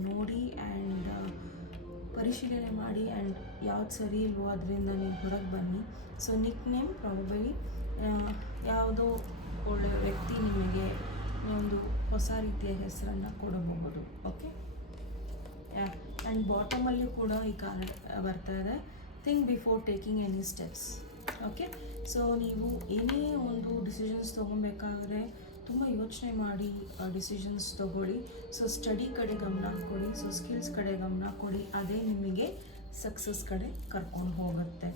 ನೋಡಿ ಆ್ಯಂಡ್ ಪರಿಶೀಲನೆ ಮಾಡಿ ಆ್ಯಂಡ್ ಯಾವ್ದು ಸರಿ ಇಲ್ವೋ ಅದರಿಂದ ನೀವು ಹೊರಗೆ ಬನ್ನಿ. ಸೊ ನಿಕ್ ನೇಮ್ ಪ್ರಾಬಬಲಿ ಯಾವುದೋ ಒಳ್ಳೆಯ ವ್ಯಕ್ತಿ ನಿಮಗೆ ಒಂದು ಹೊಸ ರೀತಿಯ ಹೆಸರನ್ನು ಕೊಡಬಹುದು. ಓಕೆ, ಆ್ಯಂಡ್ ಬಾಟಮಲ್ಲಿ ಕೂಡ ಈ ಕಾರ್ಡ್ ಬರ್ತಾ ಇದೆ, think before taking any steps. Okay, so ನೀವು ಏನೇ ಒಂದು ಡಿಸಿಷನ್ಸ್ ತೊಗೊಬೇಕಾದ್ರೆ ತುಂಬ ಯೋಚನೆ ಮಾಡಿ ಡಿಸಿಷನ್ಸ್ ತೊಗೊಳ್ಳಿ. ಸೊ ಸ್ಟಡಿ ಕಡೆ ಗಮನ ಕೊಡಿ, ಸೊ ಸ್ಕಿಲ್ಸ್ ಕಡೆ ಗಮನ ಕೊಡಿ, ಅದೇ ನಿಮಗೆ ಸಕ್ಸಸ್ ಕಡೆ ಕರ್ಕೊಂಡು ಹೋಗುತ್ತೆ.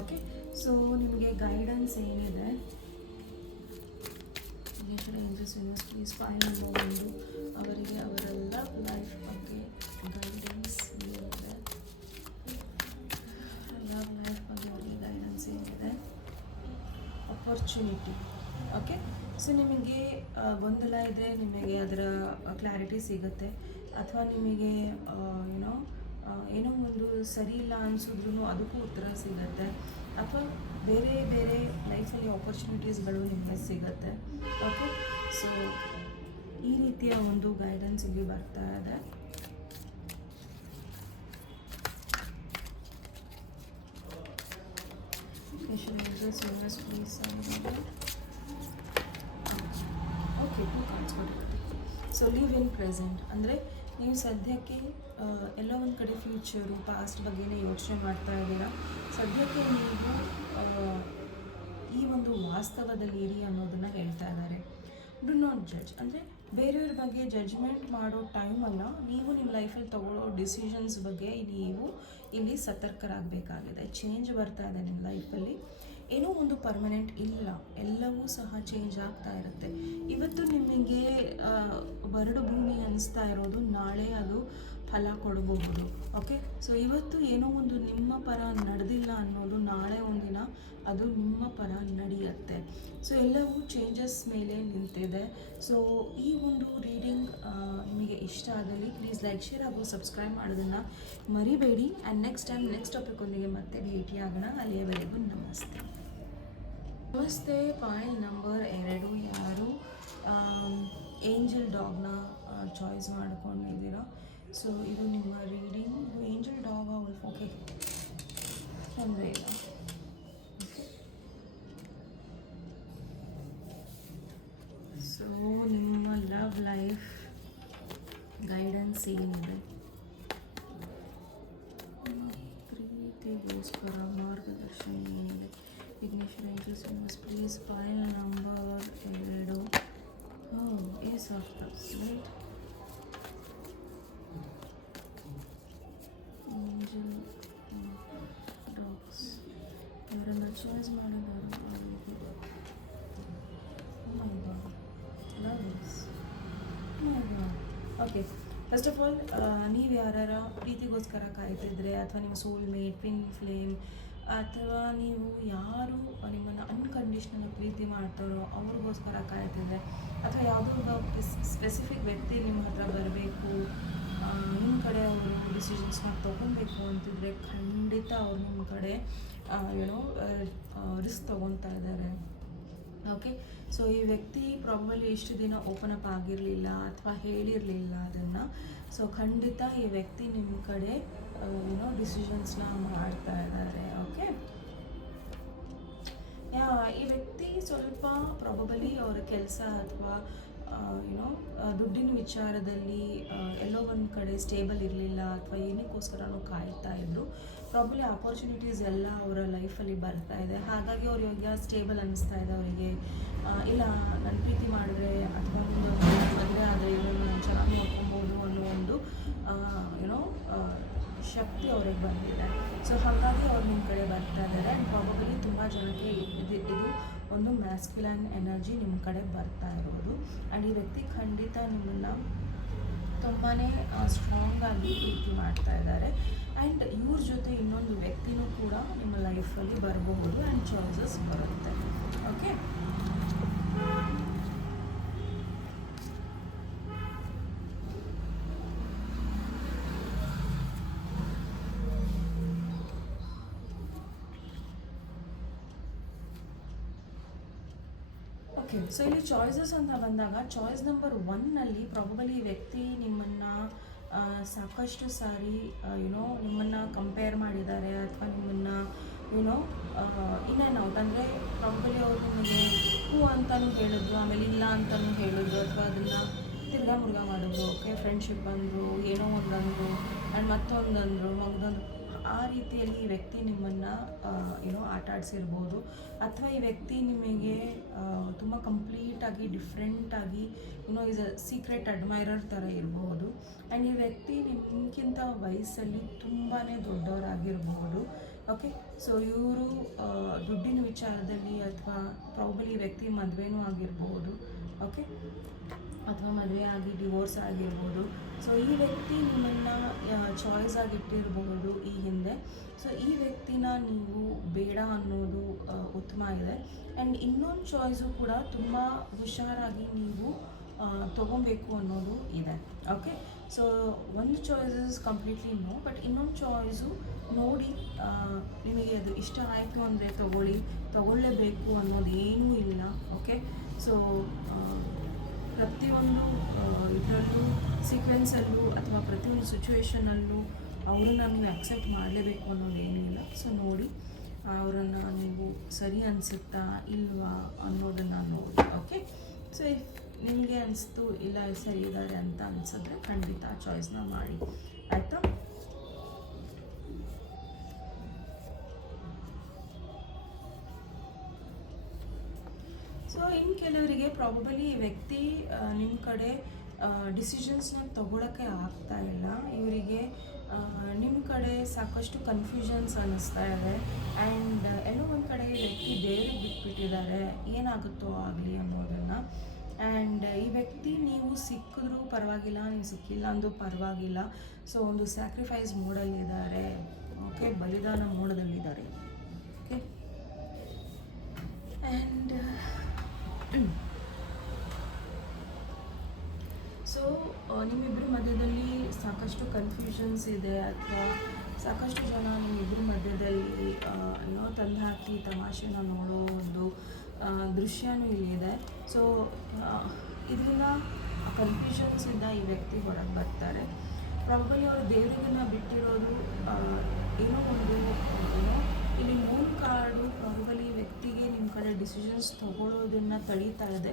ಓಕೆ, ಸೊ ನಿಮಗೆ ಗೈಡೆನ್ಸ್ ಏನಿದೆ, ಪ್ಲೀಸ್ ಫೈಂಡ್ ಒಂದು ಅವರಿಗೆ ಅವರ ಲವ್ ಲೈಫ್ ಬಗ್ಗೆ ಗೈಡೆನ್ಸ್ ಏನಿದೆ, ಲವ್ ಲೈಫ್ ಬಗ್ಗೆ ಅವರಿಗೆ ಗೈಡೆನ್ಸ್ ಏನಿದೆ, ಅಪರ್ಚುನಿಟಿ. ಓಕೆ, ಸೊ ನಿಮಗೆ ಗೊಂದಲ ಇದ್ದರೆ ನಿಮಗೆ ಅದರ ಕ್ಲಾರಿಟಿ ಸಿಗುತ್ತೆ, ಅಥವಾ ನಿಮಗೆ ಏನೋ ಒಂದು ಸರಿ ಇಲ್ಲ ಅನಿಸಿದ್ರೂ ಅದಕ್ಕೂ ಉತ್ತರ ಸಿಗುತ್ತೆ, ಅಥವಾ ಬೇರೆ ಬೇರೆ ಲೈಫಲ್ಲಿ ಆಪರ್ಚುನಿಟೀಸ್ಗಳು ನಿಮಗೆ ಸಿಗುತ್ತೆ. ಓಕೆ, ಸೊ ಈ ರೀತಿಯ ಒಂದು ಗೈಡೆನ್ಸ್ ಇಲ್ಲಿ ಬರ್ತಾ ಇದೆ. ಓಕೆ, ಟೂ ಕಾರ್ಡ್ಸ್ ಕೊಟ್ಟಿರುತ್ತೆ. ಸೊ ಲಿವ್ ಇನ್ ಪ್ರೆಸೆಂಟ್ ಅಂದರೆ ನೀವು ಸದ್ಯಕ್ಕೆ ಎಲ್ಲೋ ಒಂದು ಕಡೆ ಫ್ಯೂಚರು ಪಾಸ್ಟ್ ಬಗ್ಗೆನೇ ಯೋಚನೆ ಮಾಡ್ತಾ ಇದ್ದೀರಾ. ಸದ್ಯಕ್ಕೆ ನೀವು ಈ ಒಂದು ವಾಸ್ತವದಲ್ಲಿ ಇರಿ ಅನ್ನೋದನ್ನು ಹೇಳ್ತಾ ಇದ್ದಾರೆ. ಡು ನಾಟ್ ಜಡ್ಜ್ ಅಂದರೆ ಬೇರೆಯವ್ರ ಬಗ್ಗೆ ಜಡ್ಜ್ಮೆಂಟ್ ಮಾಡೋ ಟೈಮಲ್ಲ, ನೀವು ನಿಮ್ಮ ಲೈಫಲ್ಲಿ ತೊಗೊಳ್ಳೋ ಡಿಸಿಷನ್ಸ್ ಬಗ್ಗೆ ನೀವು ಇಲ್ಲಿ ಸತರ್ಕರಾಗಬೇಕಾಗಿದೆ. ಚೇಂಜ್ ಬರ್ತಾ ಇದೆ ನಿಮ್ಮ ಲೈಫಲ್ಲಿ, ಏನೋ ಒಂದು ಪರ್ಮನೆಂಟ್ ಇಲ್ಲ, ಎಲ್ಲವೂ ಸಹ ಚೇಂಜ್ ಆಗ್ತಾ ಇರುತ್ತೆ. ಇವತ್ತು ನಿಮಗೆ ಬರಡು ಭೂಮಿ ಅನಿಸ್ತಾ ಇರೋದು ನಾಳೆ ಅದು ಫಲ ಕೊಡಬಹುದು. ಓಕೆ, ಸೊ ಇವತ್ತು ಏನೋ ಒಂದು ನಿಮ್ಮ ಪರ ನಡೆದಿಲ್ಲ ಅನ್ನೋದು ನಾಳೆ ಒಂದಿನ ಅದು ನಿಮ್ಮ ಪರ ನಡೆಯುತ್ತೆ. ಸೊ ಎಲ್ಲವೂ ಚೇಂಜಸ್ ಮೇಲೆ ನಿಂತಿದೆ. ಸೊ ಈ ಒಂದು ರೀಡಿಂಗ್ ನಿಮಗೆ ಇಷ್ಟ ಆದಲ್ಲಿ ಪ್ಲೀಸ್ ಲೈಕ್, ಶೇರ್ ಹಾಗೂ ಸಬ್ಸ್ಕ್ರೈಬ್ ಮಾಡೋದನ್ನು ಮರಿಬೇಡಿ. ಆ್ಯಂಡ್ ನೆಕ್ಸ್ಟ್ ಟೈಮ್ ನೆಕ್ಸ್ಟ್ ಟಾಪಿಕ್ಕೊಂದಿಗೆ ಮತ್ತೆ ಭೇಟಿಯಾಗೋಣ. ಅಲ್ಲಿಯವರೆಗೂ ನಮಸ್ತೆ. ನಮಸ್ತೆ. ಪಾಯಿಂಟ್ ನಂಬರ್ 2, ಯಾರು ಏಂಜಲ್ ಡಾಗ್ನ ಚಾಯ್ಸ್ ಮಾಡ್ಕೊಂಡಿದ್ದೀರಾ? ಸೊ ಇದು ನಿಮ್ಮ ರೀಡಿಂಗ್. ಏಂಜಲ್ ಡಾಗ್ ಓಕೆ ತೊಂದರೆ ಇಲ್ಲ. ಸೊ ನಿಮ್ಮ ಲವ್ ಲೈಫ್ ಗೈಡೆನ್ಸ್ ಏನಿದೆ, ಪ್ರೀತಿಗೋಸ್ಕರ ಮಾರ್ಗದರ್ಶನ ಏನಿದೆ? Vighneshwara angels please file number 2. Ace of cups, right? Angel dogs ಇವರನ್ನು ಚಾಯ್ಸ್ ಮಾಡಿದ್ದಾರೆ. ಓಕೆ, ಫಸ್ಟ್ ಆಫ್ ಆಲ್ ನೀವು ಯಾರ ಪ್ರೀತಿಗೋಸ್ಕರ ಕಾಯ್ತಿದ್ರೆ, ಅಥವಾ ನಿಮ್ಮ ಸೋಲ್ಮೇಟ್, ಟ್ವಿನ್ ಫ್ಲೇಮ್, ಅಥವಾ ನೀವು ಯಾರು ನಿಮ್ಮನ್ನು ಅನ್ಕಂಡೀಷ್ನಲ್ ಪ್ರೀತಿ ಮಾಡ್ತಾರೋ ಅವ್ರಿಗೋಸ್ಕರ ಕಾಯ್ತಿದ್ರೆ, ಅಥವಾ ಯಾವುದೋ ಒಂದು ಸ್ಪೆಸಿಫಿಕ್ ವ್ಯಕ್ತಿ ನಿಮ್ಮ ಹತ್ರ ಬರಬೇಕು, ನಿಮ್ಮ ಕಡೆ ಅವರು ಡಿಸಿಷನ್ಸ್ನ ತೊಗೊಬೇಕು ಅಂತಿದ್ರೆ, ಖಂಡಿತ ಅವ್ರು ನಿಮ್ಮ ಕಡೆ ರಿಸ್ಕ್ ತೊಗೊತಾ ಇದ್ದಾರೆ. ಓಕೆ, ಸೊ ಈ ವ್ಯಕ್ತಿ ಪ್ರಾಬಲಿ ಇಷ್ಟು ದಿನ ಓಪನ್ ಅಪ್ ಆಗಿರಲಿಲ್ಲ ಅಥವಾ ಹೇಳಿರಲಿಲ್ಲ ಅದನ್ನು. ಸೊ ಖಂಡಿತ ಈ ವ್ಯಕ್ತಿ ನಿಮ್ಮ ಕಡೆ ಡಿಸಿಷನ್ಸ್ನ ಮಾಡ್ತಾ ಇದ್ದಾರೆ. ಓಕೆ, ಈ ವ್ಯಕ್ತಿ ಸ್ವಲ್ಪ ಪ್ರಾಬಬಲಿ ಅವರ ಕೆಲಸ ಅಥವಾ ದುಡ್ಡಿನ ವಿಚಾರದಲ್ಲಿ ಎಲ್ಲೋ ಒಂದು ಕಡೆ ಸ್ಟೇಬಲ್ ಇರಲಿಲ್ಲ, ಅಥವಾ ಏನಕ್ಕೋಸ್ಕರನೂ ಕಾಯ್ತಾ ಇದ್ದರು. ಪ್ರಾಬಲಿ ಆಪರ್ಚುನಿಟೀಸ್ ಎಲ್ಲ ಅವರ ಲೈಫಲ್ಲಿ ಬರ್ತಾ ಇದೆ, ಹಾಗಾಗಿ ಅವ್ರು ಇವಾಗ ಸ್ಟೇಬಲ್ ಅನ್ನಿಸ್ತಾ ಇದೆ ಅವರಿಗೆ. ಇಲ್ಲ, ನನ್ನ ಪ್ರೀತಿ ಮಾಡಿದ್ರೆ ಅಥವಾ ಮದುವೆ ಆದರೆ ಇವರನ್ನು ನಾನು ಚೆನ್ನಾಗಿ ನೋಡ್ಕೊಬೋದು ಅನ್ನೋ ಒಂದು ಶಕ್ತಿ ಅವ್ರಿಗೆ ಬಂದಿದೆ. ಸೊ ಹಾಗಾಗಿ ಅವ್ರು ನಿಮ್ಮ ಕಡೆ ಬರ್ತಾ ಇದ್ದಾರೆ. ಆ್ಯಂಡ್ ಪ್ರಾಬಬಲಿ ತುಂಬ ಜನಕ್ಕೆ ಇದು ಒಂದು ಮ್ಯಾಸ್ಕ್ಯುಲೈನ್ ಎನರ್ಜಿ ನಿಮ್ಮ ಕಡೆ ಬರ್ತಾ ಇರೋದು. ಆ್ಯಂಡ್ ಈ ವ್ಯಕ್ತಿ ಖಂಡಿತ ನಿಮ್ಮನ್ನು ತುಂಬಾ ಸ್ಟ್ರಾಂಗಾಗಿ ಪ್ರೀತಿ ಮಾಡ್ತಾ ಇದ್ದಾರೆ. ಆ್ಯಂಡ್ ಇವ್ರ ಜೊತೆ ಇನ್ನೊಂದು ವ್ಯಕ್ತಿನೂ ಕೂಡ ನಿಮ್ಮ ಲೈಫಲ್ಲಿ ಬರಬಹುದು ಆ್ಯಂಡ್ ಚಾಯ್ಸಸ್ ಬರುತ್ತೆ. ಓಕೆ. ಓಕೆ, ಸೊ ಇಲ್ಲಿ ಚಾಯ್ಸಸ್ ಅಂತ ಬಂದಾಗ ಚಾಯ್ಸ್ ನಂಬರ್ 1ನಲ್ಲಿ ಪ್ರಾಬಬಲಿ ಈ ವ್ಯಕ್ತಿ ನಿಮ್ಮನ್ನು ಸಾಕಷ್ಟು ಸಾರಿ ನಿಮ್ಮನ್ನು ಕಂಪೇರ್ ಮಾಡಿದ್ದಾರೆ, ಅಥವಾ ನಿಮ್ಮನ್ನು ಇನ್ ಆ್ಯಂಡ್ ಔಟ್, ಅಂದರೆ ಪ್ರಾಬಬಲಿ ಅವರು ನಿಮಗೆ ಹೂ ಅಂತಲೂ ಹೇಳಿದ್ರು, ಆಮೇಲೆ ಇಲ್ಲ ಅಂತಲೂ ಹೇಳಿದ್ರು, ಅಥವಾ ಅದನ್ನು ತಿರ್ಗಾ ಮುರ್ಗಾ ಮಾಡಿದ್ರು. ಓಕೆ, ಫ್ರೆಂಡ್ಶಿಪ್ ಅಂದರು, ಏನೋ ಒಂದಂದರು ಆ್ಯಂಡ್ ಮತ್ತೊಂದಂದರು, ಮಗದೊಂದು, ಆ ರೀತಿಯಲ್ಲಿ ಈ ವ್ಯಕ್ತಿ ನಿಮ್ಮನ್ನು ಆಟ ಆಡಿಸಿರ್ಬೋದು. ಅಥವಾ ಈ ವ್ಯಕ್ತಿ ನಿಮಗೆ ತುಂಬ ಕಂಪ್ಲೀಟಾಗಿ ಡಿಫ್ರೆಂಟಾಗಿ ಈಸ್ ಅ ಸೀಕ್ರೆಟ್ ಅಡ್ಮೈರರ್ ಥರ ಇರಬಹುದು. ಆ್ಯಂಡ್ ಈ ವ್ಯಕ್ತಿ ನಿಮಗಿಂತ ವಯಸ್ಸಲ್ಲಿ ತುಂಬಾ ದೊಡ್ಡವರಾಗಿರ್ಬೋದು. ಓಕೆ, ಸೊ ಇವರು ದುಡ್ಡಿನ ವಿಚಾರದಲ್ಲಿ, ಅಥವಾ ಪ್ರಾಬಲಿ ವ್ಯಕ್ತಿ ಮದುವೆನೂ ಆಗಿರ್ಬೋದು. ಓಕೆ, ಅಥವಾ ಮದುವೆ ಆಗಿ ಡಿವೋರ್ಸ್ ಆಗಿರ್ಬೋದು. ಸೊ ಈ ವ್ಯಕ್ತಿ ನಿಮ್ಮನ್ನು ಚಾಯ್ಸ್ ಆಗಿಟ್ಟಿರಬಹುದು ಈ ಹಿಂದೆ. ಸೊ ಈ ವ್ಯಕ್ತಿನ ನೀವು ಬೇಡ ಅನ್ನೋದು ಉತ್ತಮ ಇದೆ. ಆ್ಯಂಡ್ ಇನ್ನೊಂದು ಚಾಯ್ಸು ಕೂಡ ತುಂಬ ಹುಷಾರಾಗಿ ನೀವು ತೊಗೊಬೇಕು ಅನ್ನೋದು ಇದೆ. ಓಕೆ, ಸೊ ಒಂದು ಚಾಯ್ಸಸ್ ಕಂಪ್ಲೀಟ್ಲಿ ನೋ, ಬಟ್ ಇನ್ನೊಂದು ಚಾಯ್ಸು ನೋಡಿ ನಿಮಗೆ ಅದು ಇಷ್ಟ ಆಯಿತು ಅಂದರೆ ತಗೊಳ್ಳೇಬೇಕು ಅನ್ನೋದು ಏನೂ ಇಲ್ಲ. ಓಕೆ, ಸೊ ಪ್ರತಿಯೊಂದು ಇದರಲ್ಲೂ ಸೀಕ್ವೆನ್ಸಲ್ಲೂ ಅಥವಾ ಪ್ರತಿಯೊಂದು ಸಿಚುವೇಷನಲ್ಲೂ ಅವರನ್ನು ನೀವು ಅಕ್ಸೆಪ್ಟ್ ಮಾಡಲೇಬೇಕು ಅನ್ನೋದು ಏನೂ ಇಲ್ಲ. ಸೊ ನೋಡಿ ಅವರನ್ನು ನೀವು ಸರಿ ಅನಿಸುತ್ತಾ ಇಲ್ವಾ ಅನ್ನೋದನ್ನು ನೋಡಿ. ಓಕೆ, ಸೊ ನಿಮಗೆ ಅನಿಸ್ತು ಇಲ್ಲ ಸರಿ ಇದ್ದಾರೆ ಅಂತ ಅನಿಸಿದ್ರೆ ಖಂಡಿತ ಚಾಯ್ಸ್ನ ಮಾಡಿ, ಆಯಿತಾ? ಸೊ ಇನ್ನು ಕೆಲವರಿಗೆ ಪ್ರಾಬಬಲಿ ಈ ವ್ಯಕ್ತಿ ನಿಮ್ಮ ಕಡೆ ಡಿಸಿಷನ್ಸ್ನ ತೊಗೊಳಕ್ಕೆ ಆಗ್ತಾ ಇಲ್ಲ. ಇವರಿಗೆ ನಿಮ್ಮ ಕಡೆ ಸಾಕಷ್ಟು ಕನ್ಫ್ಯೂಷನ್ಸ್ ಅನ್ನಿಸ್ತಾ ಇದೆ. ಆ್ಯಂಡ್ ಎಲ್ಲೋ ಒಂದು ಕಡೆ ಈ ವ್ಯಕ್ತಿ ದೇವ್ರಿಗೆ ಬಿಟ್ಬಿಟ್ಟಿದ್ದಾರೆ, ಏನಾಗುತ್ತೋ ಆಗಲಿ ಅನ್ನೋದನ್ನು. ಆ್ಯಂಡ್ ಈ ವ್ಯಕ್ತಿ ನೀವು ಸಿಕ್ಕಿದ್ರೂ ಪರವಾಗಿಲ್ಲ, ನೀವು ಸಿಕ್ಕಿಲ್ಲ ಅಂದರೂ ಪರವಾಗಿಲ್ಲ. ಸೊ ಒಂದು ಸ್ಯಾಕ್ರಿಫೈಸ್ ಮೋಡಲ್ಲಿದ್ದಾರೆ. ಓಕೆ, ಬಲಿದಾನ ಮೋಡದಲ್ಲಿದ್ದಾರೆ. ಓಕೆ, ಆ್ಯಂಡ್ ಸೊ ನಿಮ್ಮಿಬ್ಬರ ಮಧ್ಯದಲ್ಲಿ ಸಾಕಷ್ಟು ಕನ್ಫ್ಯೂಷನ್ಸ್ ಇದೆ, ಅಥವಾ ಸಾಕಷ್ಟು ಜನ ನಿಮ್ಮಿಬ್ಬರ ಮಧ್ಯದಲ್ಲಿ ತಂದು ಹಾಕಿ ತಮಾಷೆನ ನೋಡೋ ಒಂದು ದೃಶ್ಯನೂ ಇಲ್ಲಿದೆ. ಸೊ ಇದರಿಂದ ಕನ್ಫ್ಯೂಷನ್ಸಿಂದ ಈ ವ್ಯಕ್ತಿ ಹೊರಗೆ ಬರ್ತಾರೆ. ಪ್ರಾಬಲಿ ಅವರು ದೇವರಿಗನ್ನು ಬಿಟ್ಟಿರೋದು ಏನೋ ಒಂದು ಇಲ್ಲಿ ಮೂನ್ ಕಾರ್ಡು ಪ್ರಾಬಲಿ ವ್ಯಕ್ತಿಗೆ ನಿಮ್ಮ ಕಡೆ ಡಿಸಿಷನ್ಸ್ ತೊಗೊಳ್ಳೋದನ್ನು ತಡೀತಾ ಇದೆ.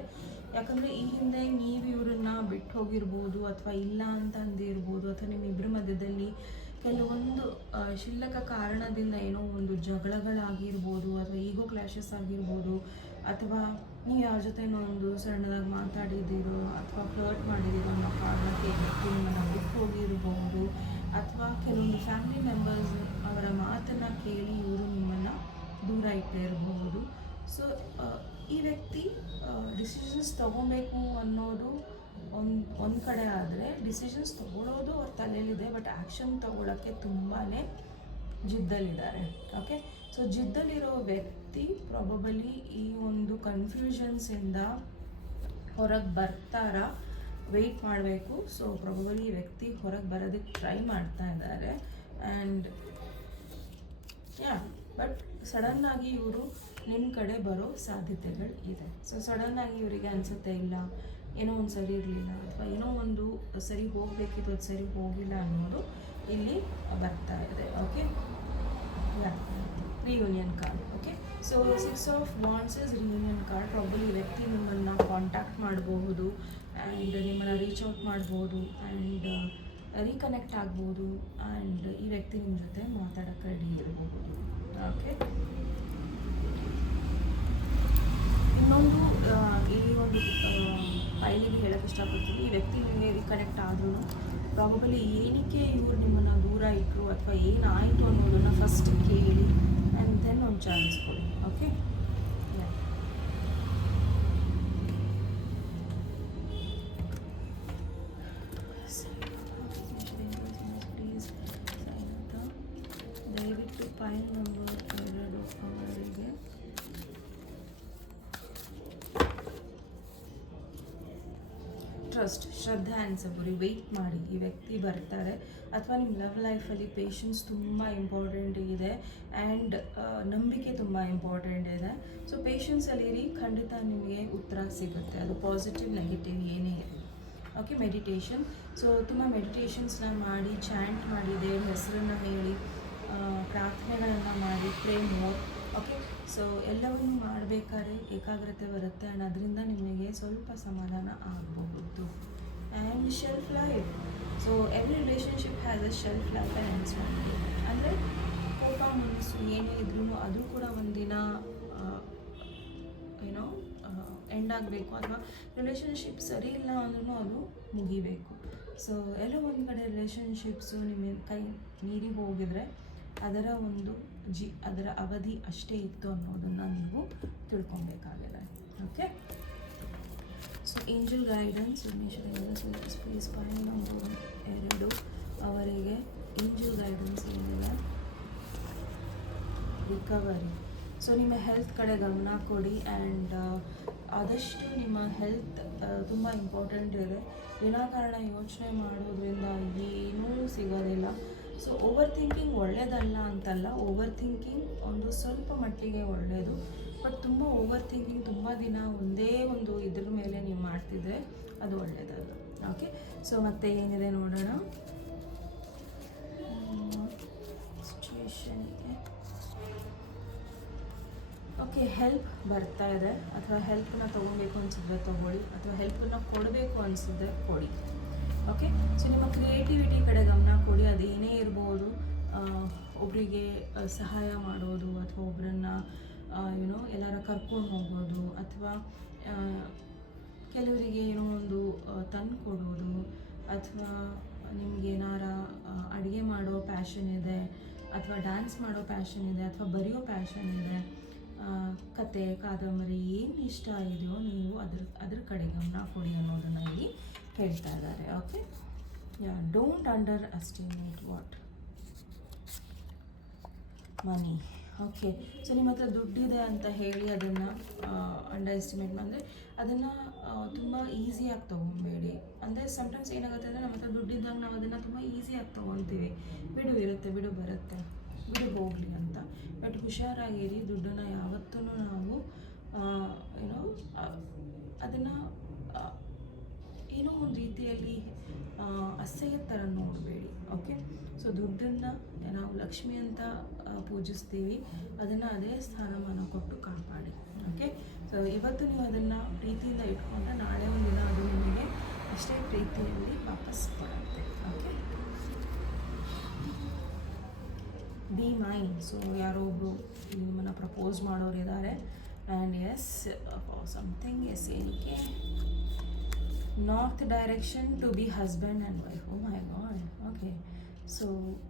ಯಾಕಂದರೆ ಈ ಹಿಂದೆ ನೀವು ಇವ್ರನ್ನ ಬಿಟ್ಟು ಹೋಗಿರ್ಬೋದು, ಅಥವಾ ಇಲ್ಲ ಅಂತ ಅಂದಿರ್ಬೋದು, ಅಥವಾ ನಿಮ್ಮಿಬ್ಬರ ಮಧ್ಯದಲ್ಲಿ ಕೆಲವೊಂದು ಕ್ಷುಲ್ಲಕ ಕಾರಣದಿಂದ ಏನೋ ಒಂದು ಜಗಳಗಳಾಗಿರ್ಬೋದು, ಅಥವಾ ಈಗೋ ಕ್ಲಾಶಸ್ ಆಗಿರ್ಬೋದು, ಅಥವಾ ನೀವು ಯಾರ ಜೊತೆನೋ ಒಂದು ಸಣ್ಣದಾಗಿ ಮಾತಾಡಿದ್ದೀರೋ ಅಥವಾ ಫ್ಲರ್ಟ್ ಮಾಡಿದ್ದೀರೋ ಅನ್ನೋ ಕಾರಣಕ್ಕೆ ವ್ಯಕ್ತಿ ನಿಮ್ಮನ್ನು ಬಿಟ್ಟು ಹೋಗಿರ್ಬೋದು, ಅಥವಾ ಕೆಲವೊಂದು ಫ್ಯಾಮಿಲಿ ಮೆಂಬರ್ಸ್ ಅವರ ಮಾತನ್ನು ಕೇಳಿ ಇವರು ನಿಮ್ಮನ್ನು ದೂರ ಇಟ್ಟೇ ಇರಬಹುದು. ಸೊ ಈ ವ್ಯಕ್ತಿ ಡಿಸಿಷನ್ಸ್ ತೊಗೊಬೇಕು ಅನ್ನೋದು ಒಂದು ಕಡೆ ಆದರೆ, ಡಿಸಿಷನ್ಸ್ ತೊಗೊಳ್ಳೋದು ಅವ್ರ ತಲೆಯಲ್ಲಿದೆ, ಬಟ್ ಆ್ಯಕ್ಷನ್ ತೊಗೊಳಕ್ಕೆ ತುಂಬಾ ಜಿದ್ದಲ್ಲಿದ್ದಾರೆ. ಓಕೆ, ಸೊ ಜಿದ್ದಲ್ಲಿರೋ ವ್ಯಕ್ತಿ ಪ್ರಾಬಬಲಿ ಈ ಒಂದು ಕನ್ಫ್ಯೂಷನ್ಸಿಂದ ಹೊರಗೆ ಬರ್ತಾರಾ, ವೆಯ್ಟ್ ಮಾಡಬೇಕು. ಸೊ ಪ್ರಾಬಬಲಿ ಈ ವ್ಯಕ್ತಿ ಹೊರಗೆ ಬರೋದಕ್ಕೆ ಟ್ರೈ ಮಾಡ್ತಾ ಇದ್ದಾರೆ. ಆ್ಯಂಡ್ ಬಟ್ ಸಡನ್ನಾಗಿ ಇವರು ನಿಮ್ಮ ಕಡೆ ಬರೋ ಸಾಧ್ಯತೆಗಳು ಇದೆ. ಸೊ ಸಡನ್ನಾಗಿ ಇವರಿಗೆ ಅನಿಸುತ್ತೆ ಇಲ್ಲ ಏನೋ ಒಂದು ಸರಿ ಇರಲಿಲ್ಲ, ಅಥವಾ ಏನೋ ಒಂದು ಸರಿ ಹೋಗಬೇಕಿತ್ತು ಅದು ಸರಿ ಹೋಗಿಲ್ಲ ಅನ್ನೋದು ಇಲ್ಲಿ ಬರ್ತಾ ಇದೆ. Okay, reunion card. Okay, so 6 of Wands is reunion card. Probably ಈ ವ್ಯಕ್ತಿ ನಿಮ್ಮನ್ನು ಕಾಂಟ್ಯಾಕ್ಟ್ ಮಾಡಬಹುದು, ಆ್ಯಂಡ್ ನಿಮ್ಮನ್ನು ರೀಚ್ ಔಟ್ ಮಾಡ್ಬೋದು, ಆ್ಯಂಡ್ ರೀಕನೆಕ್ಟ್ ಆಗ್ಬೋದು, ಆ್ಯಂಡ್ ಈ ವ್ಯಕ್ತಿ ನಿಮ್ಮ ಜೊತೆ ಮಾತಾಡೋಕ್ಕೆ ರೆಡಿ ಇರಬಹುದು. ಓಕೆ, ಇನ್ನೊಂದು ಇಲ್ಲಿ ಒಂದು ಫೈಲಿಗೆ ಹೇಳೋಕ್ಕೆ ಇಷ್ಟಪಡ್ತೀನಿ. ಈ ವ್ಯಕ್ತಿ ನಿಮಗೆ ರೀಕನೆಕ್ಟ್ ಆದ್ರೂ ಪ್ರಾಬಬಲಿ ಏನಕ್ಕೆ ಇವರು ನಿಮ್ಮನ್ನು ದೂರ ಇಟ್ಟರು ಅಥವಾ ಏನಾಯಿತು ಅನ್ನೋದನ್ನು ಫಸ್ಟ್ ಕೇಳಿ ಆ್ಯಂಡ್ ದೆನ್ ಒಂದು ಚಾನ್ಸ್ ಕೊಡಿ. ಓಕೆ, ದಯವಿಟ್ಟು ಫೈಲ್ ನಂಬರ್ 2 ಅವರಿಗೆ ಫಸ್ಟ್ ಶ್ರದ್ಧೆ ಆ್ಯಂಡ್ ಸಬೂರಿ ವೆಯ್ಟ್ ಮಾಡಿ, ಈ ವ್ಯಕ್ತಿ ಬರ್ತಾರೆ. ಅಥವಾ ನಿಮ್ಮ ಲವ್ ಲೈಫಲ್ಲಿ ಪೇಷನ್ಸ್ ತುಂಬ ಇಂಪಾರ್ಟೆಂಟ್ ಇದೆ ಆ್ಯಂಡ್ ನಂಬಿಕೆ ತುಂಬ ಇಂಪಾರ್ಟೆಂಟ್ ಇದೆ. ಸೊ ಪೇಷನ್ಸಲ್ಲಿರಿ, ಖಂಡಿತ ನಿಮಗೆ ಉತ್ತರ ಸಿಗುತ್ತೆ, ಅದು ಪಾಸಿಟಿವ್ ನೆಗೆಟಿವ್ ಏನೇ ಇದೆ. Okay, meditation. ಸೊ ತುಂಬ ಮೆಡಿಟೇಷನ್ಸ್ನ ಮಾಡಿ, ಚಾಂಟ್ ಮಾಡಿ, ದೇವ್ರ ಹೆಸರನ್ನು ಹೇಳಿ, ಪ್ರಾರ್ಥನೆಗಳನ್ನು ಮಾಡಿ, ಪ್ರೇ ಮೋರ್. ಓಕೆ, ಸೊ ಎಲ್ಲವನ್ನೂ ಮಾಡಬೇಕಾದ್ರೆ ಏಕಾಗ್ರತೆ ಬರುತ್ತೆ ಆ್ಯಂಡ್ ಅದರಿಂದ ನಿಮಗೆ ಸ್ವಲ್ಪ ಸಮಾಧಾನ ಆಗಬಹುದು. And shelf life. So every relationship has a shelf life and ends one day. ಅಂದರೆ ಕೋಪ ಮನಸ್ಸು ಏನೇ ಇದ್ರೂ ಅದು ಕೂಡ ಒಂದಿನ ಏನೋ ಎಂಡ್ ಆಗಬೇಕು, ಅಥವಾ ರಿಲೇಷನ್ಶಿಪ್ ಸರಿ ಇಲ್ಲ ಅಂದ್ರೂ ಅದು ಮುಗಿಬೇಕು. ಸೊ ಎಲ್ಲ ಒಂದು ಕಡೆ ರಿಲೇಷನ್ಶಿಪ್ಸು ನಿಮ್ಮ ಕೈ ಮೀರಿ ಹೋಗಿದ್ರೆ ಅದರ ಅವಧಿ ಅಷ್ಟೇ ಇತ್ತು ಅನ್ನೋದನ್ನು ನೀವು ತಿಳ್ಕೊಬೇಕಾಗಿದೆ. Okay, so angel guidance space point number 2 ಅವರಿಗೆ ಏಂಜಲ್ ಗೈಡೆನ್ಸ್ ಏನಿದೆ, ರಿಕವರಿ. ಸೊ ನಿಮ್ಮ ಹೆಲ್ತ್ ಕಡೆ ಗಮನ ಕೊಡಿ ಆ್ಯಂಡ್ ಆದಷ್ಟು ನಿಮ್ಮ ಹೆಲ್ತ್ ತುಂಬ ಇಂಪಾರ್ಟೆಂಟ್ ಇದೆ. ವಿನಾಕಾರಣ ಯೋಚನೆ ಮಾಡೋದ್ರಿಂದ ಏನೂ ಸಿಗೋದಿಲ್ಲ. ಸೊ ಓವರ್ ಥಿಂಕಿಂಗ್ ಒಳ್ಳೆಯದಲ್ಲ ಅಂತಲ್ಲ, ಓವರ್ ಥಿಂಕಿಂಗ್ ಒಂದು ಸ್ವಲ್ಪ ಮಟ್ಟಿಗೆ ಒಳ್ಳೆಯದು, ಬಟ್ ತುಂಬ ಓವರ್ ಥಿಂಕಿಂಗ್ ತುಂಬ ದಿನ ಒಂದೇ ಒಂದು ಇದ್ರ ಮೇಲೆ ನೀವು ಮಾಡ್ತಿದ್ರೆ ಅದು ಒಳ್ಳೆಯದಲ್ಲ. ಓಕೆ, ಸೊ ಮತ್ತೆ ಏನಿದೆ ನೋಡೋಣ. ಸಿಚುವೇಶನ್ಗೆ ಓಕೆ, ಹೆಲ್ಪ್ ಬರ್ತಾ ಇದೆ, ಅಥವಾ ಹೆಲ್ಪನ್ನ ತೊಗೊಬೇಕು ಅನಿಸಿದ್ರೆ ತೊಗೊಳ್ಳಿ, ಅಥವಾ ಹೆಲ್ಪನ್ನು ಕೊಡಬೇಕು ಅನಿಸಿದ್ರೆ ಕೊಡಿ. ಓಕೆ, ಸೊ ನಿಮ್ಮ ಕ್ರಿಯೇಟಿವಿಟಿ ಕಡೆ ಗಮನ ಕೊಡಿ, ಅದೇನೇ ಇರ್ಬೋದು. ಒಬ್ಬರಿಗೆ ಸಹಾಯ ಮಾಡೋದು, ಅಥವಾ ಒಬ್ಬರನ್ನ ಎಲ್ಲರ ಕರ್ಕೊಂಡು ಹೋಗೋದು, ಅಥವಾ ಕೆಲವರಿಗೆ ಏನೋ ಒಂದು ತಂದು ಕೊಡೋದು, ಅಥವಾ ನಿಮಗೇನಾರ ಅಡುಗೆ ಮಾಡೋ ಪ್ಯಾಷನ್ ಇದೆ, ಅಥವಾ ಡ್ಯಾನ್ಸ್ ಮಾಡೋ ಪ್ಯಾಷನ್ ಇದೆ, ಅಥವಾ ಬರೆಯೋ ಪ್ಯಾಷನ್ ಇದೆ, ಕತೆ ಕಾದಂಬರಿ ಏನು ಇಷ್ಟ ಇದೆಯೋ ನೀವು ಅದ್ರ ಕಡೆ ಗಮನ ಕೊಡಿ ಅನ್ನೋದನ್ನು ಇಲ್ಲಿ ಹೇಳ್ತಾ ಇದ್ದಾರೆ. Okay, don't under estimate what money. Okay, so ನಿಮ್ಮ ಹತ್ರ ದುಡ್ಡಿದೆ ಅಂತ ಹೇಳಿ ಅದನ್ನು ಅಂಡರ್ ಎಸ್ಟಿಮೇಟ್ ಅಂದರೆ ಅದನ್ನು ತುಂಬ ಈಸಿಯಾಗಿ ತೊಗೊಬೇಡಿ. ಅಂದರೆ ಸಮ್ಟೈಮ್ಸ್ ಏನಾಗುತ್ತೆ ಅಂದರೆ ನಮ್ಮ ಹತ್ರ ದುಡ್ಡಿದ್ದಾಗ ನಾವು ಅದನ್ನು ತುಂಬ ಈಸಿಯಾಗಿ ತೊಗೊತೀವಿ, ಬಿಡು ಇರುತ್ತೆ, ಬಿಡು ಬರುತ್ತೆ, ಬಿಡು ಹೋಗಲಿ ಅಂತ. ಬಟ್ ಹುಷಾರಾಗಿರಿ, ದುಡ್ಡನ್ನು ಯಾವತ್ತೂ ನಾವು ಅದನ್ನು ಏನೋ ಒಂದು ರೀತಿಯಲ್ಲಿ ಅಸಹ್ಯ ಥರ ನೋಡಬೇಡಿ. ಓಕೆ, ಸೊ ದುಡ್ಡನ್ನು ನಾವು ಲಕ್ಷ್ಮಿ ಅಂತ ಪೂಜಿಸ್ತೀವಿ, ಅದನ್ನು ಅದೇ ಸ್ಥಾನಮಾನ ಕೊಟ್ಟು ಕಾಪಾಡಿ. ಓಕೆ, ಸೊ ಇವತ್ತು ನೀವು ಅದನ್ನು ಪ್ರೀತಿಯಿಂದ ಇಟ್ಕೊಂಡ್ರೆ ನಾಳೆ ಒಂದಿನ ಅದು ನಿಮಗೆ ಅಷ್ಟೇ ಪ್ರೀತಿಯಲ್ಲಿ ವಾಪಸ್ ಬರುತ್ತೆ. Okay, B mind. ಸೊ ಯಾರೋ ಒಬ್ಬರು ನಿಮ್ಮನ್ನು ಪ್ರಪೋಸ್ ಮಾಡೋರಿದ್ದಾರೆ ಆ್ಯಂಡ್ ಎಸ್ ಸಮಥಿಂಗ್ ಎಸ್ ಏನಕ್ಕೆ north direction to be husband and wife. Oh my god. Okay, so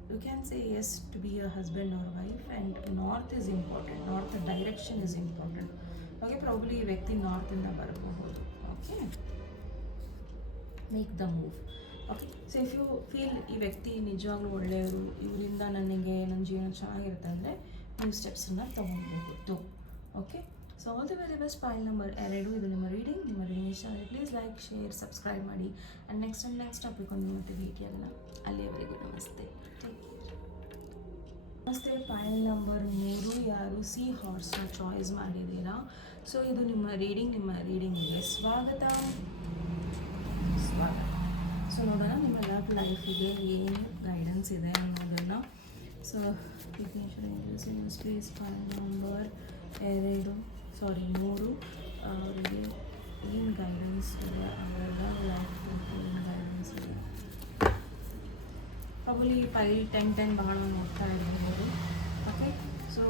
you can say yes to be a husband or wife, and north is important, north direction is important. Okay, probably ಈ ವ್ಯಕ್ತಿ north ಇಂದ ಬರಬಹುದು. Okay, make the move. Okay, so if you feel ಈ ವ್ಯಕ್ತಿ ನಿಜವಾಗ್ಲೂ ಒಳ್ಳೆಯವರು, ಇವರಿಂದ ನನಗೆ ನನ್ನ ಜೀವನ ಚೆನ್ನಾಗಿರುತ್ತೆ ಅಂದರೆ ನೀವು ಸ್ಟೆಪ್ಸನ್ನು ತೊಗೊಳ್ಬಹುದು. Okay, so all the very best. File number 2 ಇದು ನಿಮ್ಮ ರೀಡಿಂಗ್. ನಿಮ್ಮ ರೀಡಿಂಗ್ ಇಷ್ಟ ಆದರೆ ಪ್ಲೀಸ್ ಲೈಕ್, ಶೇರ್, ಸಬ್ಸ್ಕ್ರೈಬ್ ಮಾಡಿ. ಆ್ಯಂಡ್ ನೆಕ್ಸ್ಟ್ ಟಾಪಿಕ್ ಒಂದು ಮತ್ತೆ ಭೇಟಿಯಾಗಲ್ಲ. ಅಲ್ಲಿಯವರೆಗೂ ನಮಸ್ತೆ, ಟೇಕ್ ಕೇರ್. ನಮಸ್ತೆ. ಫೈಲ್ ನಂಬರ್ 3 ಯಾರು ಸಿ ಹಾರ್ಸ್ನ ಚಾಯ್ಸ್ ಮಾಡಿದ್ದೀರಾ? ಸೊ ಇದು ನಿಮ್ಮ ರೀಡಿಂಗಿಗೆ ಸ್ವಾಗತ. ಸೊ ನೋಡೋಣ ನಿಮ್ಮ ಲವ್ ಲೈಫಿಗೆ ಏನು ಗೈಡೆನ್ಸ್ ಇದೆ ಅನ್ನೋದನ್ನು. ಸೊ ಸ್ಪೇಸ್ ಫೈಲ್ ನಂಬರ್ 3 ಅವರಿಗೆ ಏನು ಗೈಡೆನ್ಸ್ ಇದೆ, ಅವರ ಲವ್ ಲೈಫಿಗೆ ಏನು ಗೈಡೆನ್ಸ್ ಇದೆ. ಪ್ರಾಬಲಿ ಫೈಲ್ 10 ಬಹಳ ನೋಡ್ತಾ ಇರ್ಬೋದು. ಓಕೆ, ಸೊ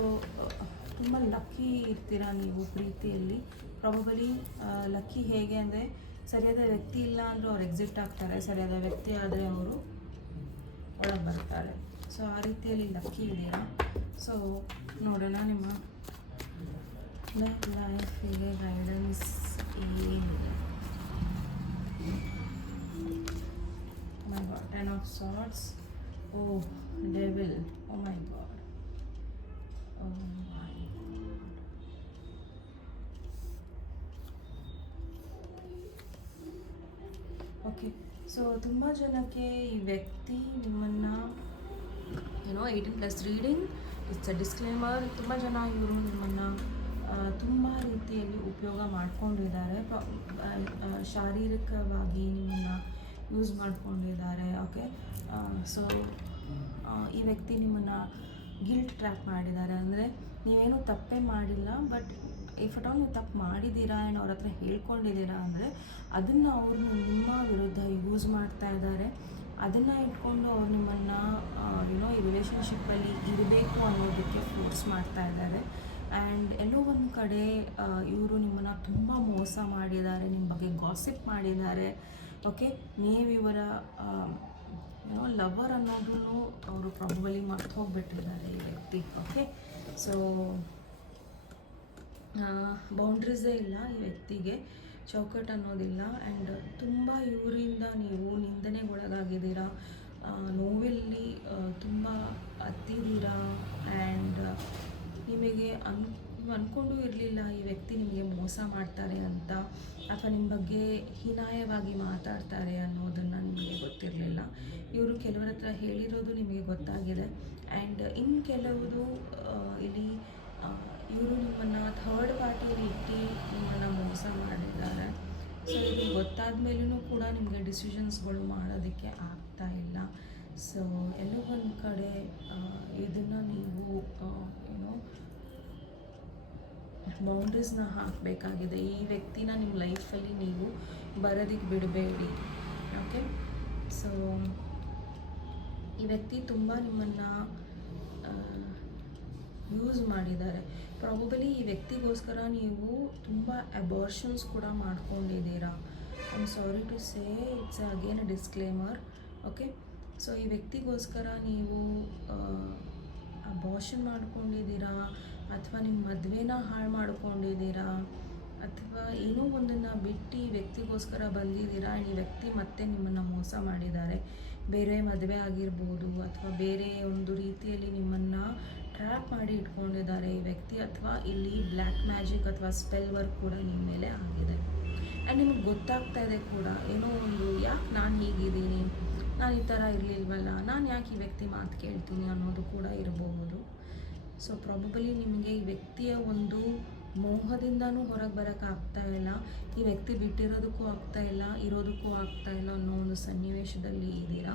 ತುಂಬ ಲಕ್ಕಿ ಇರ್ತೀರಾ ನೀವು ಪ್ರೀತಿಯಲ್ಲಿ. ಪ್ರಾಬಲಿ ಲಕ್ಕಿ ಹೇಗೆ ಅಂದರೆ ಸರಿಯಾದ ವ್ಯಕ್ತಿ ಇಲ್ಲ ಅಂದರೂ ಅವ್ರು ಎಕ್ಸಿಟ್ ಆಗ್ತಾರೆ, ಸರಿಯಾದ ವ್ಯಕ್ತಿ ಆದರೆ ಅವರು ಒಳಗೆ ಬರ್ತಾರೆ. ಸೊ ಆ ರೀತಿಯಲ್ಲಿ ಲಕ್ಕಿ ಇದೆಯಾ? ಸೊ ನೋಡೋಣ ನಿಮ್ಮ ಲವ್ ಲೈಫಿಗೆ ಗೈಡೆನ್ಸ್ ಏನಿದೆ. My god, 10 of swords. Oh devil, oh my god, oh my god. Okay, so ತುಂಬ ಜನಕ್ಕೆ ಈ ವ್ಯಕ್ತಿ ನಿಮ್ಮನ್ನು 18+ ರೀಡಿಂಗ್, ಇಟ್ಸ್ ಅ ಡಿಸ್ಕ್ಲೇಮರ್. ತುಂಬ ಜನ ಇವರು ನಿಮ್ಮನ್ನು ತುಂಬ ರೀತಿಯಲ್ಲಿ ಉಪಯೋಗ ಮಾಡ್ಕೊಂಡಿದ್ದಾರೆ, ಶಾರೀರಿಕವಾಗಿ ನಿಮ್ಮನ್ನು ಯೂಸ್ ಮಾಡ್ಕೊಂಡಿದ್ದಾರೆ. ಓಕೆ, ಸೊ ಈ ವ್ಯಕ್ತಿ ನಿಮ್ಮನ್ನು ಗಿಲ್ಟ್ ಟ್ರ್ಯಾಪ್ ಮಾಡಿದ್ದಾರೆ. ಅಂದರೆ ನೀವೇನು ತಪ್ಪೇ ಮಾಡಿಲ್ಲ, ಬಟ್ ಇಫ್ ಅಟ್ ಆಲ್ ನೀವು ತಪ್ಪು ಮಾಡಿದ್ದೀರಾ ಆ್ಯಂಡ್ ಅವ್ರ ಹತ್ರ ಹೇಳ್ಕೊಂಡಿದ್ದೀರಾ ಅಂದರೆ ಅದನ್ನು ಅವರು ನಿಮ್ಮ ವಿರುದ್ಧ ಯೂಸ್ ಮಾಡ್ತಾ ಇದ್ದಾರೆ. ಅದನ್ನು ಇಟ್ಕೊಂಡು ಅವ್ರು ನಿಮ್ಮನ್ನು ಈ ರಿಲೇಷನ್ಶಿಪ್ಪಲ್ಲಿ ಇರಬೇಕು ಅನ್ನೋದಕ್ಕೆ ಫೋರ್ಸ್ ಮಾಡ್ತಾ ಇದ್ದಾರೆ. ಆ್ಯಂಡ್ ಎಲ್ಲೋ ಒಂದು ಕಡೆ ಇವರು ನಿಮ್ಮನ್ನು ತುಂಬ ಮೋಸ ಮಾಡಿದ್ದಾರೆ, ನಿಮ್ಮ ಬಗ್ಗೆ ಗಾಸಿಪ್ ಮಾಡಿದ್ದಾರೆ. ಓಕೆ, ನೀವು ಇವರ ಲವರ್ ಅನ್ನೋದನ್ನು ಅವರು ಪ್ರಾಬಬಲಿ ಮರ್ತು ಹೋಗ್ಬಿಟ್ಟಿದ್ದಾರೆ ಈ ವ್ಯಕ್ತಿ. ಓಕೆ, ಸೊ ಬೌಂಡ್ರೀಸೇ ಇಲ್ಲ ಈ ವ್ಯಕ್ತಿಗೆ, ಚೌಕಟ್ಟು ಅನ್ನೋದಿಲ್ಲ. ಆ್ಯಂಡ್ ತುಂಬ ಇವರಿಂದ ನೀವು ನಿಂದನೆಗೊಳಗಾಗಿದ್ದೀರಾ, ನೋವಲ್ಲಿ ತುಂಬ ಹತ್ತಿದ್ದೀರಾ. ಆ್ಯಂಡ್ ನಿಮಗೆ ನೀವು ಅಂದ್ಕೊಂಡು ಇರಲಿಲ್ಲ ಈ ವ್ಯಕ್ತಿ ನಿಮಗೆ ಮೋಸ ಮಾಡ್ತಾರೆ ಅಂತ, ಅಥವಾ ನಿಮ್ಮ ಬಗ್ಗೆ ಹೀನಾಯವಾಗಿ ಮಾತಾಡ್ತಾರೆ ಅನ್ನೋದನ್ನು ನಿಮಗೆ ಗೊತ್ತಿರಲಿಲ್ಲ. ಇವರು ಕೆಲವರ ಹತ್ರ ಹೇಳಿರೋದು ನಿಮಗೆ ಗೊತ್ತಾಗಿದೆ. ಆ್ಯಂಡ್ ಇನ್ನು ಕೆಲವುದು ಇಲ್ಲಿ ಇವರು ನಿಮ್ಮನ್ನು ಥರ್ಡ್ ಪಾರ್ಟಿಯಲ್ಲಿ ಇಟ್ಟು ನಿಮ್ಮನ್ನು ಮೋಸ ಮಾಡಿದ್ದಾರೆ. ಸೊ ಇದು ಗೊತ್ತಾದ ಮೇಲೂ ಕೂಡ ನಿಮಗೆ ಡಿಸಿಷನ್ಸ್ಗಳು ಮಾಡೋದಕ್ಕೆ ಆಗ್ತಾ ಇಲ್ಲ. ಸೊ ಎಲ್ಲೋ ಒಂದು ಕಡೆ ಇದನ್ನು ನೀವು ಬೌಂಡ್ರೀಸ್ನ ಹಾಕಬೇಕಾಗಿದೆ. ಈ ವ್ಯಕ್ತಿನ ನಿಮ್ಮ ಲೈಫಲ್ಲಿ ನೀವು ಬರೋದಕ್ಕೆ ಬಿಡಬೇಡಿ. ಓಕೆ, ಸೊ ಈ ವ್ಯಕ್ತಿ ತುಂಬ ನಿಮ್ಮನ್ನು ಯೂಸ್ ಮಾಡಿದ್ದಾರೆ. ಪ್ರಾಬಬಲಿ ಈ ವ್ಯಕ್ತಿಗೋಸ್ಕರ ನೀವು ತುಂಬ ಅಬಾರ್ಷನ್ಸ್ ಕೂಡ ಮಾಡ್ಕೊಂಡಿದ್ದೀರಾ. I am sorry to say, it's again a disclaimer. Okay, so ಈ ವ್ಯಕ್ತಿಗೋಸ್ಕರ ನೀವು ಅಬಾರ್ಷನ್ ಮಾಡ್ಕೊಂಡಿದ್ದೀರಾ, ಅಥವಾ ನಿಮ್ಮ ಮದುವೆನ ಹಾಳು ಮಾಡ್ಕೊಂಡಿದ್ದೀರಾ, ಅಥವಾ ಏನೋ ಒಂದನ್ನು ಬಿಟ್ಟು ಈ ವ್ಯಕ್ತಿಗೋಸ್ಕರ ಬಂದಿದ್ದೀರಾ. ಈ ವ್ಯಕ್ತಿ ಮತ್ತೆ ನಿಮ್ಮನ್ನು ಮೋಸ ಮಾಡಿದ್ದಾರೆ. ಬೇರೆ ಮದುವೆ ಆಗಿರ್ಬೋದು, ಅಥವಾ ಬೇರೆ ಒಂದು ರೀತಿಯಲ್ಲಿ ನಿಮ್ಮನ್ನು ಟ್ರ್ಯಾಪ್ ಮಾಡಿ ಇಟ್ಕೊಂಡಿದ್ದಾರೆ ಈ ವ್ಯಕ್ತಿ, ಅಥವಾ ಇಲ್ಲಿ ಬ್ಲ್ಯಾಕ್ ಮ್ಯಾಜಿಕ್ ಅಥವಾ ಸ್ಪೆಲ್ ವರ್ಕ್ ಕೂಡ ನಿಮ್ಮ ಮೇಲೆ ಆಗಿದೆ. ಆ್ಯಂಡ್ ನಿಮಗೆ ಗೊತ್ತಾಗ್ತಾ ಇದೆ ಕೂಡ, ಏನೋ ಒಂದು ಯಾಕೆ ನಾನು ಹೀಗಿದ್ದೀನಿ, ನಾನು ಈ ಥರ ಇರಲಿಲ್ವಲ್ಲ, ನಾನು ಯಾಕೆ ಈ ವ್ಯಕ್ತಿ ಮಾತು ಕೇಳ್ತೀನಿ ಅನ್ನೋದು ಕೂಡ ಇರಬಹುದು. ಸೊ ಪ್ರಾಬಬಲಿ ನಿಮಗೆ ಈ ವ್ಯಕ್ತಿಯ ಒಂದು ಮೋಹದಿಂದನೂ ಹೊರಗೆ ಬರೋಕ್ಕಾಗ್ತಾ ಇಲ್ಲ, ಈ ವ್ಯಕ್ತಿ ಬಿಟ್ಟಿರೋದಕ್ಕೂ ಆಗ್ತಾ ಇಲ್ಲ, ಇರೋದಕ್ಕೂ ಆಗ್ತಾ ಇಲ್ಲ ಅನ್ನೋ ಒಂದು ಸನ್ನಿವೇಶದಲ್ಲಿ ಇದ್ದೀರಾ.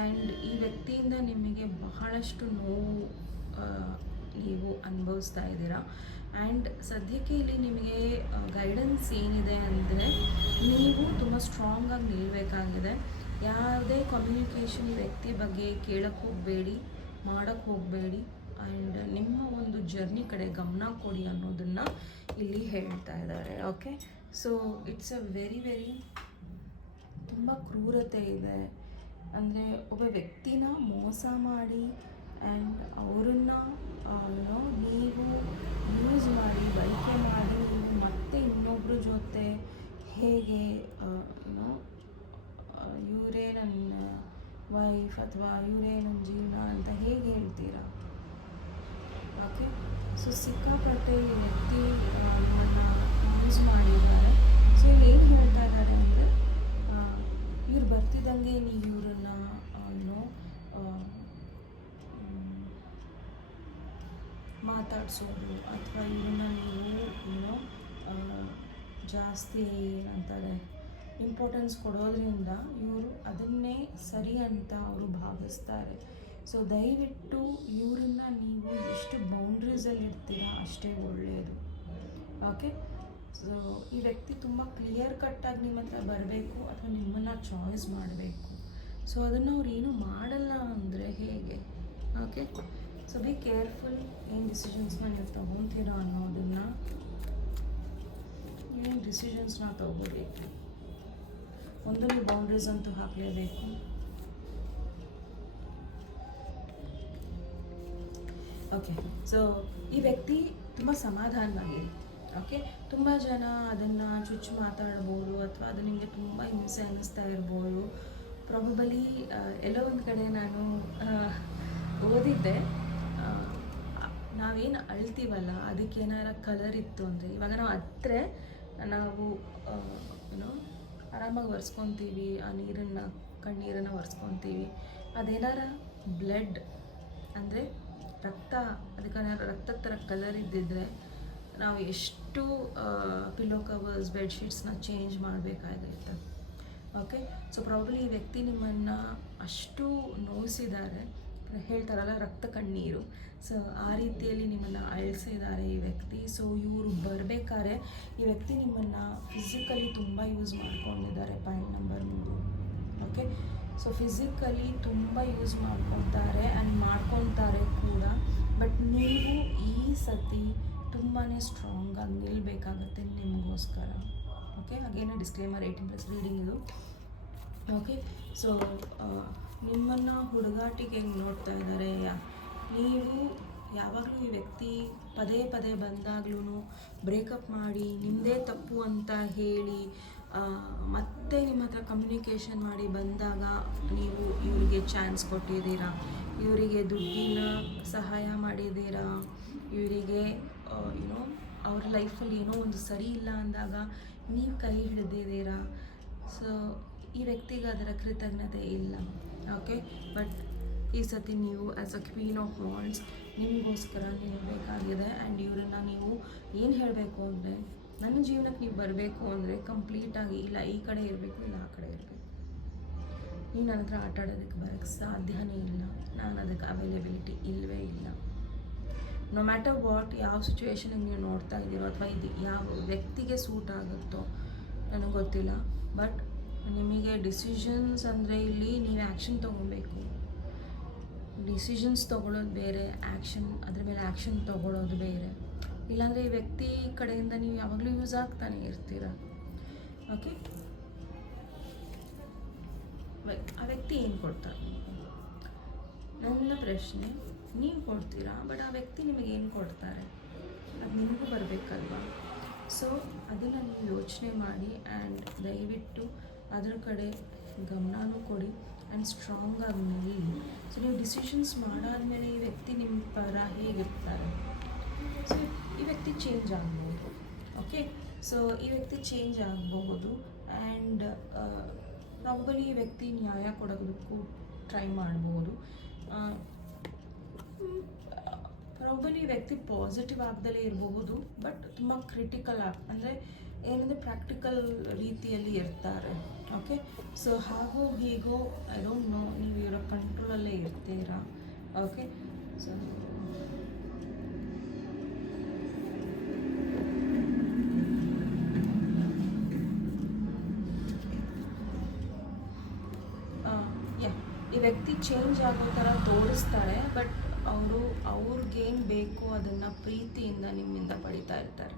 ಆ್ಯಂಡ್ ಈ ವ್ಯಕ್ತಿಯಿಂದ ನಿಮಗೆ ಬಹಳಷ್ಟು ನೋವು ನೀವು ಅನುಭವಿಸ್ತಾ ಇದ್ದೀರಾ. ಆ್ಯಂಡ್ ಸದ್ಯಕ್ಕೆ ಇಲ್ಲಿ ನಿಮಗೆ ಗೈಡೆನ್ಸ್ ಏನಿದೆ ಅಂದರೆ, ನೀವು ತುಂಬ ಸ್ಟ್ರಾಂಗಾಗಿ ನಿಲ್ಲಬೇಕಾಗಿದೆ. ಯಾವುದೇ ಕಮ್ಯುನಿಕೇಷನ್ ಈ ವ್ಯಕ್ತಿ ಬಗ್ಗೆ ಕೇಳಕ್ಕೆ ಹೋಗಬೇಡಿ, ಮಾಡೋಕ್ಕೆ ಹೋಗಬೇಡಿ. ಆ್ಯಂಡ್ ನಿಮ್ಮ ಒಂದು ಜರ್ನಿ ಕಡೆ ಗಮನ ಕೊಡಿ ಅನ್ನೋದನ್ನು ಇಲ್ಲಿ ಹೇಳ್ತಾ ಇದ್ದಾರೆ. Okay, so it's a very ತುಂಬ ಕ್ರೂರತೆ ಇದೆ. ಅಂದರೆ ಒಬ್ಬ ವ್ಯಕ್ತಿನ ಮೋಸ ಮಾಡಿ ಆ್ಯಂಡ್ ಅವರನ್ನು ನೀವು ಯೂಸ್ ಮಾಡಿ, ಬಳಕೆ ಮಾಡಿ, ನೀವು ಮತ್ತೆ ಇನ್ನೊಬ್ಬರ ಜೊತೆ ಹೇಗೆ ಇವರೇ ನನ್ನ ವೈಫ್ ಅಥವಾ ಇವರೇ ನನ್ನ ಜೀವನ ಅಂತ ಹೇಗೆ ಹೇಳ್ತೀರಾ. ಓಕೆ, ಸೊ ಸಿಕ್ಕಾಪಟ್ಟೆ ಈ ವ್ಯಕ್ತಿ ನಮ್ಮನ್ನು ಯೂಸ್ ಮಾಡಿದ್ದಾರೆ. ಸೊ ಇಲ್ಲಿ ಏನು ಹೇಳ್ತಾ ಇದ್ದಾರೆ ಅಂದರೆ, ಇವ್ರು ಬರ್ತಿದ್ದಂಗೆ ನೀವು ಇವ್ರನ್ನ ಮಾತಾಡಿಸೋದು, ಅಥವಾ ಇವ್ರನ್ನ ನೀವು ಜಾಸ್ತಿ ಏನಂತಾರೆ ಇಂಪಾರ್ಟೆನ್ಸ್ ಕೊಡೋದ್ರಿಂದ ಇವರು ಅದನ್ನೇ ಸರಿ ಅಂತ ಅವರು ಭಾವಿಸ್ತಾರೆ. ಸೊ ದಯವಿಟ್ಟು ಇವರನ್ನ ನೀವು ಎಷ್ಟು ಬೌಂಡ್ರೀಸಲ್ಲಿ ಇರ್ತೀರಾ ಅಷ್ಟೇ ಒಳ್ಳೆಯದು. ಓಕೆ, ಸೊ ಈ ವ್ಯಕ್ತಿ ತುಂಬ ಕ್ಲಿಯರ್ ಕಟ್ಟಾಗಿ ನಿಮ್ಮ ಹತ್ರ ಬರಬೇಕು, ಅಥವಾ ನಿಮ್ಮನ್ನು ಚಾಯ್ಸ್ ಮಾಡಬೇಕು. ಸೊ ಅದನ್ನು ಅವ್ರು ಏನು ಮಾಡಲ್ಲ ಅಂದರೆ ಹೇಗೆ. ಓಕೆ, ಸೊ ಬಿ ಕೇರ್ಫುಲ್, ಏನು ಡಿಸಿಷನ್ಸ್ನ ನೀವು ತೊಗೊತೀರಾ ಅನ್ನೋದನ್ನು, ಏನು ಡಿಸಿಷನ್ಸ್ನ ತೊಗೋಬೇಕು. ಒಂದು ನೀವು ಬೌಂಡ್ರೀಸ್ ಅಂತೂ ಹಾಕಲೇಬೇಕು. ಓಕೆ, ಸೊ ಈ ವ್ಯಕ್ತಿ ತುಂಬ ಸಮಾಧಾನವಾಗಿದೆ. ಓಕೆ, ತುಂಬ ಜನ ಅದನ್ನು ಚುಚ್ಚು ಮಾತಾಡ್ಬೋದು, ಅಥವಾ ಅದು ನಿಮಗೆ ತುಂಬ ಹಿಂಸೆ ಅನ್ನಿಸ್ತಾ ಇರ್ಬೋದು. ಪ್ರಾಬಬಲಿ ಎಲ್ಲೋ ಒಂದು ಕಡೆ ನಾನು ಓದಿದ್ದೆ, ನಾವೇನು ಅಳ್ತೀವಲ್ಲ ಅದಕ್ಕೆ ಏನಾರ ಕಲರ್ ಇತ್ತು ಅಂದರೆ, ಇವಾಗ ನಾವು ಹತ್ರ ನಾವು ಆರಾಮಾಗಿ ಒರೆಸ್ಕೊತೀವಿ, ಆ ನೀರನ್ನು ಕಣ್ಣೀರನ್ನು ಒರೆಸ್ಕೊತೀವಿ. ಅದೇನಾರ ಬ್ಲಡ್ ಅಂದರೆ ರಕ್ತ, ಅದಕ್ಕೆ ರಕ್ತದ ಥರ ಕಲರ್ ಇದ್ದಿದ್ರೆ ನಾವು ಎಷ್ಟು ಪಿಲ್ಲೋ ಕವರ್ಸ್ ಬೆಡ್ಶೀಟ್ಸ್ನ ಚೇಂಜ್ ಮಾಡಬೇಕಾಗಿರುತ್ತೆ. ಓಕೆ, ಸೊ ಪ್ರಾಬ್ಲಿ ಈ ವ್ಯಕ್ತಿ ನಿಮ್ಮನ್ನು ಅಷ್ಟು ನೋಯಿಸಿದ್ದಾರೆ, ಹೇಳ್ತಾರಲ್ಲ ರಕ್ತ ಕಣ್ಣೀರು, ಸೊ ಆ ರೀತಿಯಲ್ಲಿ ನಿಮ್ಮನ್ನು ಅಳಿಸಿದ್ದಾರೆ ಈ ವ್ಯಕ್ತಿ. ಸೊ ಇವರು ಬರಬೇಕಾದ್ರೆ ಈ ವ್ಯಕ್ತಿ ನಿಮ್ಮನ್ನು ಫಿಸಿಕಲಿ ತುಂಬ ಯೂಸ್ ಮಾಡ್ಕೊಂಡಿದ್ದಾರೆ. Point number 3. Okay, so physically ತುಂಬ ಯೂಸ್ ಮಾಡ್ಕೊತಾರೆ ಆ್ಯಂಡ್ ಮಾಡ್ಕೊತಾರೆ ಕೂಡ. ಬಟ್ ನೀವು ಈ ಸತಿ ತುಂಬಾ ಸ್ಟ್ರಾಂಗಾಗಿ ನಿಲ್ಲಬೇಕಾಗತ್ತೆ ನಿಮಗೋಸ್ಕರ. ಓಕೆ, ಹಾಗೇನೇ ಡಿಸ್ಕ್ಲೇಮರ್ 18+ ರೀಡಿಂಗ್ ಇದು. ಓಕೆ, ಸೊ ನಿಮ್ಮನ್ನು ಹುಡುಗಾಟಿಗೆ ಹೆಂಗೆ ನೋಡ್ತಾ ಇದ್ದಾರೆ, ನೀವು ಯಾವಾಗಲೂ ಈ ವ್ಯಕ್ತಿ ಪದೇ ಪದೇ ಬಂದಾಗ್ಲೂ ಬ್ರೇಕಪ್ ಮಾಡಿ ನಿಮ್ಮದೇ ತಪ್ಪು ಅಂತ ಹೇಳಿ ಮತ್ತೆ ನಿಮ್ಮ ಹತ್ರ ಕಮ್ಯುನಿಕೇಷನ್ ಮಾಡಿ ಬಂದಾಗ ನೀವು ಇವರಿಗೆ ಚಾನ್ಸ್ ಕೊಟ್ಟಿದ್ದೀರಾ, ಇವರಿಗೆ ದುಡ್ಡಿನ ಸಹಾಯ ಮಾಡಿದ್ದೀರಾ, ಇವರಿಗೆ ಏನೋ ಅವ್ರ ಲೈಫಲ್ಲಿ ಏನೋ ಒಂದು ಸರಿ ಇಲ್ಲ ಅಂದಾಗ ನೀವು ಕೈ ಹಿಡಿದಿದ್ದೀರಾ. ಸೊ ಈ ವ್ಯಕ್ತಿಗೆ ಅದರ ಕೃತಜ್ಞತೆ ಇಲ್ಲ. ಓಕೆ, ಬಟ್ ಈ ಸತಿ ನೀವು as a queen of wands ನಿಮಗೋಸ್ಕರ ನಿಲ್ಲಬೇಕಾಗಿದೆ. ಆ್ಯಂಡ್ ಇವರನ್ನು ನೀವು ಏನು ಹೇಳಬೇಕು ಅಂದರೆ, ನನ್ನ ಜೀವನಕ್ಕೆ ನೀವು ಬರಬೇಕು ಅಂದರೆ ಕಂಪ್ಲೀಟಾಗಿ ಇಲ್ಲ ಈ ಕಡೆ ಇರಬೇಕು ಇಲ್ಲ ಆ ಕಡೆ ಇರಬೇಕು, ನೀವು ನನ್ನ ಹತ್ರ ಆಟ ಆಡೋದಕ್ಕೆ ಬರೋಕ್ಕೆ ಸಾಧ್ಯನೇ ಇಲ್ಲ, ನಾನು ಅದಕ್ಕೆ ಅವೈಲೇಬಿಲಿಟಿ ಇಲ್ಲವೇ ಇಲ್ಲ. ನೋ ಮ್ಯಾಟರ್ ವಾಟ್, ಯಾವ ಸಿಚುವೇಶನಿಗೆ ನೀವು ನೋಡ್ತಾ ಇದ್ದೀರೋ ಅಥವಾ ಇದು ಯಾವ ವ್ಯಕ್ತಿಗೆ ಸೂಟ್ ಆಗುತ್ತೋ ನನಗೆ ಗೊತ್ತಿಲ್ಲ. ಬಟ್ ನಿಮಗೆ ಡಿಸಿಷನ್ಸ್ ಅಂದರೆ ಇಲ್ಲಿ ನೀವು ಆ್ಯಕ್ಷನ್ ತೊಗೊಬೇಕು. ಡಿಸಿಷನ್ಸ್ ತೊಗೊಳ್ಳೋದು ಬೇರೆ, ಅದ್ರ ಮೇಲೆ ಆ್ಯಕ್ಷನ್ ತೊಗೊಳ್ಳೋದು ಬೇರೆ. ಇಲ್ಲಾಂದರೆ ಈ ವ್ಯಕ್ತಿ ಕಡೆಯಿಂದ ನೀವು ಯಾವಾಗಲೂ ಯೂಸ್ ಆಗ್ತಾನೆ ಇರ್ತೀರ. ಓಕೆ, ಆ ವ್ಯಕ್ತಿ ಏನು ಕೊಡ್ತಾರೆ? ನನ್ನ ಪ್ರಶ್ನೆ, ನೀವು ಕೊಡ್ತೀರಾ, ಬಟ್ ಆ ವ್ಯಕ್ತಿ ನಿಮಗೆ ಏನು ಕೊಡ್ತಾರೆ ಅದು ನಿಮಗೂ ಬರಬೇಕಲ್ವಾ? ಸೊ ಅದನ್ನು ನೀವು ಯೋಚನೆ ಮಾಡಿ ಆ್ಯಂಡ್ ದಯವಿಟ್ಟು ಅದ್ರ ಕಡೆ ಗಮನನೂ ಕೊಡಿ ಆ್ಯಂಡ್ ಸ್ಟ್ರಾಂಗಾಗಿ ನಿಲ್ಲಿ. ಸೊ ನೀವು ಡಿಸಿಷನ್ಸ್ ಮಾಡಾದ್ಮೇಲೆ ಈ ವ್ಯಕ್ತಿ ನಿಮ್ಮ ಪರ ಹೇಗಿರ್ತಾರೆ? ಸೊ ಈ ವ್ಯಕ್ತಿ ಚೇಂಜ್ ಆಗ್ಬೋದು. ಓಕೆ, ಸೊ ಈ ವ್ಯಕ್ತಿ ಚೇಂಜ್ ಆಗಬಹುದು ಆ್ಯಂಡ್ ಪ್ರಾಬಲಿ ಈ ವ್ಯಕ್ತಿ ನ್ಯಾಯ ಕೊಡೋದಕ್ಕೂ ಟ್ರೈ ಮಾಡ್ಬೋದು. ಪ್ರಾಬಲಿ ಈ ವ್ಯಕ್ತಿ ಪಾಸಿಟಿವ್ ಆಗದಲ್ಲೇ ಇರಬಹುದು, ಬಟ್ ತುಂಬ ಕ್ರಿಟಿಕಲ್ ಅಂದರೆ ಏನಂದರೆ ಪ್ರಾಕ್ಟಿಕಲ್ ರೀತಿಯಲ್ಲಿ ಇರ್ತಾರೆ. ಓಕೆ, ಸೊ ಹಾಗೋ ಹೀಗೋ ಐ ಡೋಂಟ್ ನೋ, ನೀವು ಇವರ ಕಂಟ್ರೋಲಲ್ಲೇ ಇರ್ತೀರಾ. ಓಕೆ, ಸೊ ಈ ವ್ಯಕ್ತಿ ಚೇಂಜ್ ಆಗೋ ಥರ ತೋರಿಸ್ತಾರೆ, ಬಟ್ ಅವ್ರಿಗೇನು ಬೇಕೋ ಅದನ್ನು ಪ್ರೀತಿಯಿಂದ ನಿಮ್ಮಿಂದ ಪಡಿತಾ ಇರ್ತಾರೆ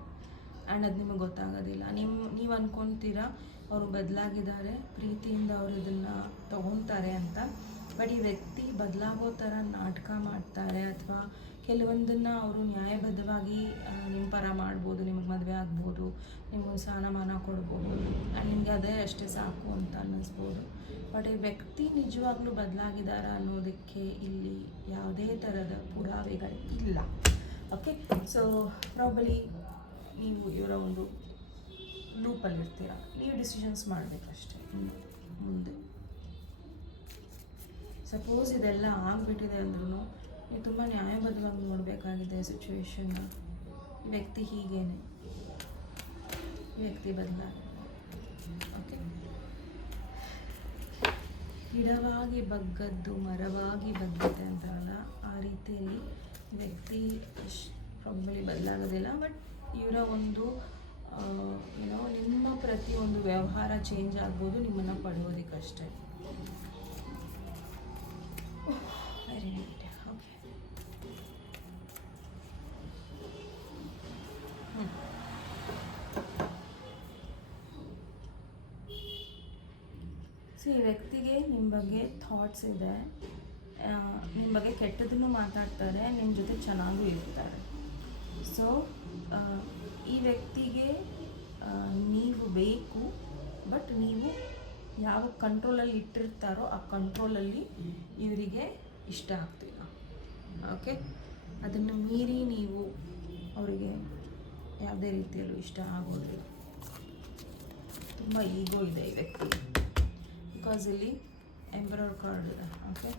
ಆ್ಯಂಡ್ ಅದು ನಿಮಗೆ ಗೊತ್ತಾಗೋದಿಲ್ಲ. ನೀವು ಅಂದ್ಕೊತೀರಾ ಅವರು ಬದಲಾಗಿದ್ದಾರೆ, ಪ್ರೀತಿಯಿಂದ ಅವರು ಇದನ್ನು ತೊಗೊತಾರೆ ಅಂತ. ಬಟ್ ಈ ವ್ಯಕ್ತಿ ಬದಲಾಗೋ ಥರ ನಾಟಕ ಮಾಡ್ತಾರೆ, ಅಥವಾ ಕೆಲವೊಂದನ್ನು ಅವರು ನ್ಯಾಯಬದ್ಧವಾಗಿ ನಿಮ್ಮ ಪರ ಮಾಡ್ಬೋದು, ನಿಮಗೆ ಮದುವೆ ಆಗ್ಬೋದು, ನಿಮಗೊಂದು ಸ್ಥಾನಮಾನ ಕೊಡ್ಬೋದು ಆ್ಯಂಡ್ ನಿಮಗೆ ಅದೇ ಅಷ್ಟೇ ಸಾಕು ಅಂತ ಅನ್ನಿಸ್ಬೋದು. ಬಟ್ ಈ ವ್ಯಕ್ತಿ ನಿಜವಾಗ್ಲೂ ಬದಲಾಗಿದ್ದಾರೆ ಅನ್ನೋದಕ್ಕೆ ಇಲ್ಲಿ ಯಾವುದೇ ಥರದ ಪುರಾವೆಗಳು ಇಲ್ಲ. ಓಕೆ, ಸೊ ಪ್ರಾಬಲಿ ನೀವು ಇವರ ಒಂದು ಲೂಪಲ್ಲಿರ್ತೀರ, ನೀವು ಡಿಸಿಷನ್ಸ್ ಮಾಡಬೇಕಷ್ಟೇ ಮುಂದೆ. ಸಪೋಸ್ ಇದೆಲ್ಲ ಆಗಿಬಿಟ್ಟಿದೆ ಅಂದ್ರೂ ನೀವು ತುಂಬ ನ್ಯಾಯಬದ್ಧವಾಗಿ ನೋಡಬೇಕಾಗಿದೆ ಸಿಚುವೇಶನ್ನ. ಈ ವ್ಯಕ್ತಿ ಹೀಗೇನೆ, ಈ ವ್ಯಕ್ತಿ ಬದಲಾಗಿದೆ. ಓಕೆ, ಗಿಡವಾಗಿ ಬಗ್ಗದ್ದು ಮರವಾಗಿ ಬಗ್ಗತ್ತೆ ಅಂತಾರಲ್ಲ, ಆ ರೀತಿಯಲ್ಲಿ ವ್ಯಕ್ತಿ ಪ್ರಾಬಲಿ ಬದಲಾಗೋದಿಲ್ಲ. ಬಟ್ ಇವರ ಒಂದು ಏನೋ ನಿಮ್ಮ ಪ್ರತಿಯೊಂದು ವ್ಯವಹಾರ ಚೇಂಜ್ ಆಗ್ಬೋದು ನಿಮ್ಮನ್ನು ಪಡೆಯೋದಕ್ಕಷ್ಟೇ. Very night. ಓಕೆ, ಈ ವ್ಯಕ್ತಿಗೆ ನಿಮ್ಮ ಬಗ್ಗೆ ಥಾಟ್ಸ್ ಇದೆ, ನಿಮ್ಮ ಬಗ್ಗೆ ಕೆಟ್ಟದನ್ನು ಮಾತಾಡ್ತಾರೆ, ನಿಮ್ಮ ಜೊತೆ ಚೆನ್ನಾಗೂ ಇರ್ತಾರೆ. ಸೊ ಈ ವ್ಯಕ್ತಿಗೆ ನೀವು ಬೇಕು, ಬಟ್ ನೀವು ಯಾವ ಕಂಟ್ರೋಲಲ್ಲಿ ಇಟ್ಟಿರ್ತಾರೋ ಆ ಕಂಟ್ರೋಲಲ್ಲಿ ಇವರಿಗೆ ಇಷ್ಟ ಆಗ್ತಿಲ್ಲ. ಓಕೆ, ಅದನ್ನು ಮೀರಿ ನೀವು ಅವರಿಗೆ ಯಾವುದೇ ರೀತಿಯಲ್ಲೂ ಇಷ್ಟ ಆಗೋದಿಲ್ಲ. ತುಂಬ ಈಗೋ ಇದೆ ಈ ವ್ಯಕ್ತಿ, ಬಿಕಾಸ್ ಇಲ್ಲಿ ಎಂಪರರ್ ಕಾರ್ಡ್ ಇದೆ. Okay,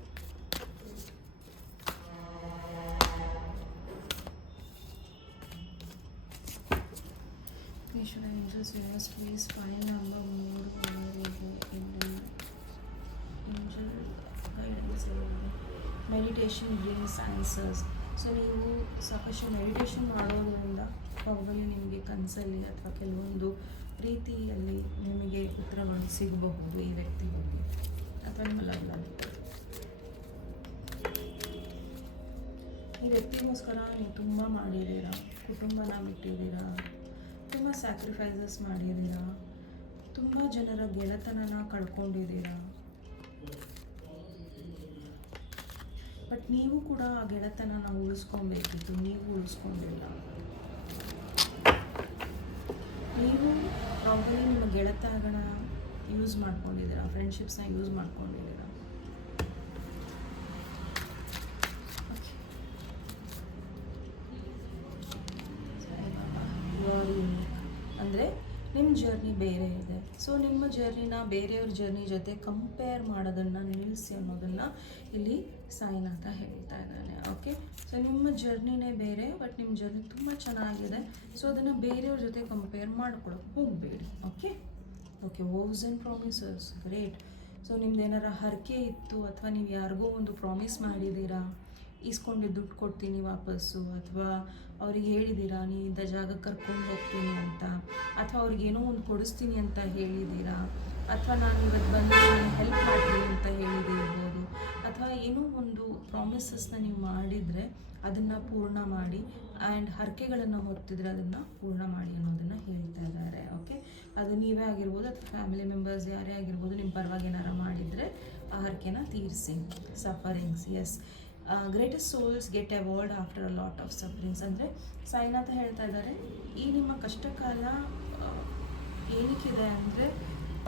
angels universe please file number 3 angel guidance meditation brings answers. So ನೀವು ಸಾಕಷ್ಟು ಮೆಡಿಟೇಷನ್ ಮಾಡೋದ್ರಿಂದ ಪ್ರಾಬಲಿ ನಿಮಗೆ ಕನಸಲ್ಲಿ ಅಥವಾ ಕೆಲವೊಂದು ರೀತಿಯಲ್ಲಿ ನಿಮಗೆ ಉತ್ತರಗಳು ಸಿಗಬಹುದು ಈ ವ್ಯಕ್ತಿ ಬಗ್ಗೆ ಅಥವಾ ನಿಮ್ಮ ಲವ್ನಲ್ಲಿ. ಈ ವ್ಯಕ್ತಿಗೋಸ್ಕರ ನೀವು ತುಂಬ ಮಾಡಿದ್ದೀರಾ, ಕುಟುಂಬನ ಬಿಟ್ಟಿದ್ದೀರಾ, ತುಂಬ ಸ್ಯಾಕ್ರಿಫೈಸಸ್ ಮಾಡಿದ್ದೀರಾ, ತುಂಬ ಜನರ ಗೆಳೆತನನ ಕಳ್ಕೊಂಡಿದ್ದೀರಾ. ಬಟ್ ನೀವು ಕೂಡ ಆ ಗೆಳೆತನನ ಉಳಿಸ್ಕೊಬೇಕಿತ್ತು, ನೀವು ಉಳಿಸ್ಕೊಂಡಿಲ್ಲ. ನೀವು ಪ್ರಾಬಲಿ ನಿಮ್ಮ ಗೆಳೆತನಗಳನ್ನ ಯೂಸ್ ಮಾಡ್ಕೊಂಡಿದ್ದೀರಾ, ಫ್ರೆಂಡ್ಶಿಪ್ಸ್ನ ಯೂಸ್ ಮಾಡ್ಕೊಂಡಿದ್ದೀರಾ. ಅಂದರೆ ನಿಮ್ಮ ಜರ್ನಿ ಬೇರೆ ಇದೆ. ಸೊ ನಿಮ್ಮ ಜರ್ನಿನ ಬೇರೆಯವ್ರ ಜರ್ನಿ ಜೊತೆ ಕಂಪೇರ್ ಮಾಡೋದನ್ನು ನಿಲ್ಲಿಸಿ ಅನ್ನೋದನ್ನು ಇಲ್ಲಿ ಸಾಯಿನಾಥ ಹೇಳ್ತಾ ಇದ್ದಾನೆ. ಓಕೆ, ಸೊ ನಿಮ್ಮ ಜರ್ನಿನೇ ಬೇರೆ, ಬಟ್ ನಿಮ್ಮ ಜರ್ನಿ ತುಂಬ ಚೆನ್ನಾಗಿದೆ. ಸೊ ಅದನ್ನು ಬೇರೆಯವ್ರ ಜೊತೆ ಕಂಪೇರ್ ಮಾಡ್ಕೊಳಕ್ಕೆ ಹೋಗಬೇಡಿ. Okay okay, vows and promises, great. So ನಿಮ್ದು ಏನಾರ ಹರಕೆ ಇತ್ತು ಅಥವಾ ನೀವು ಯಾರಿಗೋ ಒಂದು ಪ್ರಾಮಿಸ್ ಮಾಡಿದ್ದೀರಾ, ಈಸ್ಕೊಂಡಿದ್ದು ದುಡ್ಡು ಕೊಡ್ತೀನಿ ವಾಪಸ್ಸು, ಅಥವಾ ಅವ್ರಿಗೆ ಹೇಳಿದ್ದೀರಾ ನೀವು ಇಂಥ ಜಾಗಕ್ಕೆ ಕರ್ಕೊಂಡು ಹೋಗ್ತೀನಿ ಅಂತ, ಅಥವಾ ಅವ್ರಿಗೇನೋ ಒಂದು ಕೊಡಿಸ್ತೀನಿ ಅಂತ ಹೇಳಿದ್ದೀರಾ, ಅಥವಾ ನಾನು ಇವತ್ತು ಬಂದು ಹೆಲ್ಪ್ ಮಾಡ್ತೀನಿ ಅಂತ ಹೇಳಿದಿರ್ಬೋದು, ಅಥವಾ ಏನೋ ಒಂದು ಪ್ರಾಮಿಸಸ್ನ ನೀವು ಮಾಡಿದರೆ ಅದನ್ನು ಪೂರ್ಣ ಮಾಡಿ, ಆ್ಯಂಡ್ ಹರಕೆಗಳನ್ನು ಹೊತ್ತಿದ್ರೆ ಅದನ್ನು ಪೂರ್ಣ ಮಾಡಿ ಅನ್ನೋದನ್ನು ಹೇಳ್ತಾ ಇದ್ದಾರೆ. ಓಕೆ, ಅದು ನೀವೇ ಆಗಿರ್ಬೋದು ಅಥವಾ ಫ್ಯಾಮಿಲಿ ಮೆಂಬರ್ಸ್ ಯಾರೇ ಆಗಿರ್ಬೋದು, ನಿಮ್ಮ ಪರವಾಗಿ ಏನಾರು ಮಾಡಿದರೆ ಆ ಹರಕೆನ ತೀರಿಸಿ. Sufferings, yes, greatest souls get evolved after a lot of sufferings. ಅಂದರೆ ಸಾಯಿನಾಥ ಹೇಳ್ತಾ ಇದ್ದಾರೆ, ಈ ನಿಮ್ಮ ಕಷ್ಟಕಾಲ ಏನಕ್ಕಿದೆ ಅಂದರೆ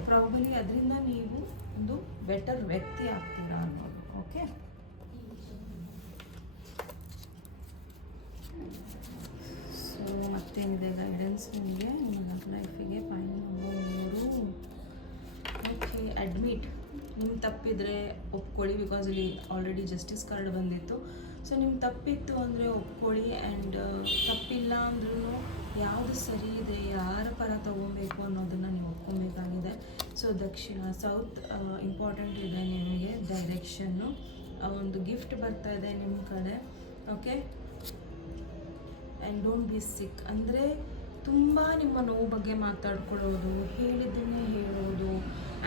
ಪ್ರಾಬಲಿ ಅದರಿಂದ ನೀವು ಒಂದು ಬೆಟರ್ ವ್ಯಕ್ತಿ ಆಗ್ತೀರಾ ಅನ್ನೋದು. ಓಕೆ, ಸೊ ಮತ್ತೇನಿದೆ ಗೈಡೆನ್ಸ್ ನಿಮಗೆ ನಿಮ್ಮ ಲೈಫಿಗೆ? Point number 3. Okay, admit. ನಿಮ್ಮ ತಪ್ಪಿದರೆ ಒಪ್ಕೊಳ್ಳಿ, ಬಿಕಾಸ್ ಇಲ್ಲಿ ಆಲ್ರೆಡಿ ಜಸ್ಟಿಸ್ ಕಾರ್ಡ್ ಬಂದಿತ್ತು. ಸೊ ನಿಮ್ಮ ತಪ್ಪಿತ್ತು ಅಂದರೆ ಒಪ್ಕೊಳ್ಳಿ, ಆ್ಯಂಡ್ ತಪ್ಪಿಲ್ಲ ಅಂದ್ರೂ ಯಾವುದು ಸರಿ ಇದೆ, ಯಾರ ಪರ ತೊಗೊಬೇಕು ಅನ್ನೋದನ್ನು ನೀವು ಒಪ್ಕೊಬೇಕಾಗಿದೆ. ಸೊ ದಕ್ಷಿಣ, ಸೌತ್ ಇಂಪಾರ್ಟೆಂಟ್ ಇದೆ ನಿಮಗೆ. ಡೈರೆಕ್ಷನ್ನು, ಒಂದು ಗಿಫ್ಟ್ ಬರ್ತಾ ಇದೆ ನಿಮ್ಮ ಕಡೆ. ಓಕೆ, ಆ್ಯಂಡ್ ಡೋಂಟ್ ಬಿ ಸಿಕ್. ಅಂದರೆ ತುಂಬ ನಿಮ್ಮ ನೋವು ಬಗ್ಗೆ ಮಾತಾಡ್ಕೊಳ್ಳೋದು, ಹೇಳಿದ್ದನ್ನೇ ಹೇಳೋದು,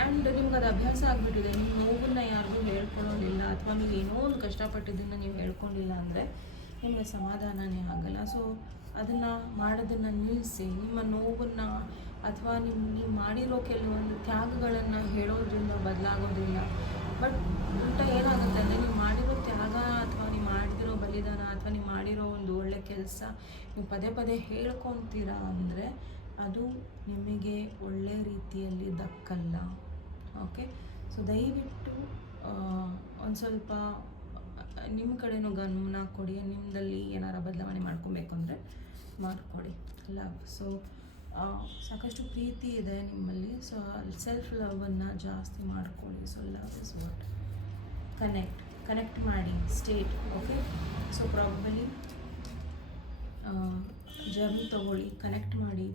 ಆ್ಯಂಡ್ ನಿಮ್ಗೆ ಅದು ಅಭ್ಯಾಸ ಆಗಿಬಿಟ್ಟಿದೆ. ನಿಮ್ಮ ನೋವನ್ನು ಯಾರಿಗೂ ಹೇಳ್ಕೊಳ್ಳೋದಿಲ್ಲ, ಅಥವಾ ನೀವು ಏನೋ ಒಂದು ಕಷ್ಟಪಟ್ಟಿದ್ದನ್ನು ನೀವು ಹೇಳ್ಕೊಂಡಿಲ್ಲ ಅಂದರೆ ನಿಮಗೆ ಸಮಾಧಾನನೇ ಆಗಲ್ಲ. ಸೊ ಅದನ್ನು ಮಾಡೋದನ್ನು ನಿಲ್ಲಿಸಿ. ನಿಮ್ಮ ನೋವನ್ನು ಅಥವಾ ನೀವು ಮಾಡಿರೋ ಕೆಲವೊಂದು ತ್ಯಾಗಗಳನ್ನು ಹೇಳೋದ್ರಿಂದ ಬದಲಾಗೋದಿಲ್ಲ. ಬಟ್ ಊಟ ಏನಾಗುತ್ತೆ ಅಂದರೆ ನೀವು ಮಾಡಿರೋ ತ್ಯಾಗ ಅಥವಾ ನೀವು ಮಾಡಿದಿರೋ ಬಲಿದಾನ ಅಥವಾ ನೀವು ಮಾಡಿರೋ ಒಂದು ಒಳ್ಳೆ ಕೆಲಸ ನೀವು ಪದೇ ಪದೇ ಹೇಳ್ಕೊತೀರಾ ಅಂದರೆ ಅದು ನಿಮಗೆ ಒಳ್ಳೆ ರೀತಿಯಲ್ಲಿ ದಕ್ಕಲ್ಲ. ಓಕೆ, ಸೊ ದಯವಿಟ್ಟು ಒಂದು ಸ್ವಲ್ಪ ನಿಮ್ಮ ಕಡೆನೂ ಗಮನ ಕೊಡಿ. ನಿಮ್ಮದಲ್ಲಿ ಏನಾರ ಬದಲಾವಣೆ ಮಾಡ್ಕೊಬೇಕು ಅಂದರೆ ಮಾಡಿಕೊಡಿ. ಲವ್, ಸೊ ಸಾಕಷ್ಟು ಪ್ರೀತಿ ಇದೆ ನಿಮ್ಮಲ್ಲಿ. ಸೊ ಸೆಲ್ಫ್ ಲವನ್ನು ಜಾಸ್ತಿ ಮಾಡ್ಕೊಳ್ಳಿ. So love is what connect ಮಾಡಿ state. Okay, so probably journey ತೊಗೊಳ್ಳಿ, ಕನೆಕ್ಟ್ ಮಾಡಿ,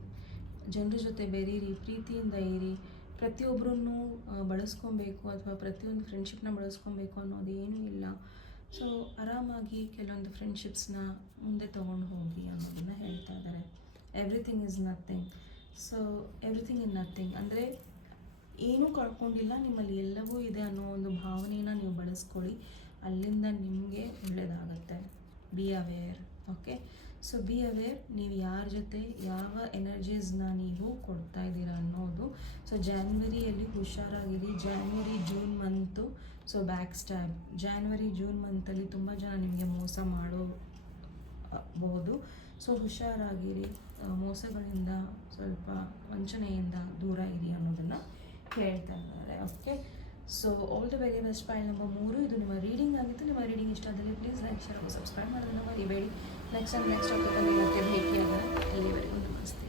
ಜನರ ಜೊತೆ ಬೆರೀರಿ, ಪ್ರೀತಿಯಿಂದ ಇರಿ. ಪ್ರತಿಯೊಬ್ಬರನ್ನು ಬಳಸ್ಕೊಬೇಕು ಅಥವಾ ಪ್ರತಿಯೊಂದು ಫ್ರೆಂಡ್ಶಿಪ್ನ ಬಳಸ್ಕೊಬೇಕು ಅನ್ನೋದು ಏನೂ ಇಲ್ಲ. ಸೊ ಆರಾಮಾಗಿ ಕೆಲವೊಂದು ಫ್ರೆಂಡ್ಶಿಪ್ಸ್ನ ಮುಂದೆ ತೊಗೊಂಡು ಹೋಗಿ ಅನ್ನೋದನ್ನು ಹೇಳ್ತಾ ಇದ್ದಾರೆ. Everything is nothing. So everything in nothing ಅಂದರೆ ಏನೂ ಕಳ್ಕೊಂಡಿಲ್ಲ, ನಿಮ್ಮಲ್ಲಿ ಎಲ್ಲವೂ ಇದೆ ಅನ್ನೋ ಒಂದು ಭಾವನೆಯನ್ನು ನೀವು ಬಳಸ್ಕೊಳ್ಳಿ. ಅಲ್ಲಿಂದ ನಿಮಗೆ ಒಳ್ಳೆಯದಾಗತ್ತೆ. Be aware. Okay, so be aware, ನೀವು ಯಾರ ಜೊತೆ ಯಾವ ಎನರ್ಜೀಸ್ನ ನೀವು ಕೊಡ್ತಾ ಇದ್ದೀರಾ ಅನ್ನೋದು. ಸೊ ಜಾನ್ವರಿಯಲ್ಲಿ ಹುಷಾರಾಗಿರಿ. January June month, so back stab. January June ಮಂತಲ್ಲಿ ತುಂಬ ಜನ ನಿಮಗೆ ಮೋಸ ಮಾಡಬಹುದು. ಸೊ ಹುಷಾರಾಗಿರಿ, ಮೋಸಗಳಿಂದ ಸ್ವಲ್ಪ ವಂಚನೆಯಿಂದ ದೂರ ಇರಿ ಅನ್ನೋದನ್ನು ಹೇಳ್ತಾ ಇದ್ದಾರೆ. Okay, so all the very best. File number 3 ಇದು ನಿಮ್ಮ ರೀಡಿಂಗ್ ಆಗಿತ್ತು. ನಿಮ್ಮ ರೀಡಿಂಗ್ ಇಷ್ಟ ಆದಲ್ಲಿ ಪ್ಲೀಸ್ ಲೈಕ್, ಶೇರ್ ಹಾಗೂ ಸಬ್ಸ್ಕ್ರೈಬ್ ಮಾಡೋದನ್ನು ಮರಿಬೇಡಿ. ನೆಕ್ಸ್ಟ್ ಟಾಪಿಕಲ್ಲಿ ಮತ್ತೆ ಭೇಟಿಯಾಗೋಣ. ಅಲ್ಲಿವರೆಗೂ ನಮಸ್ತೆ.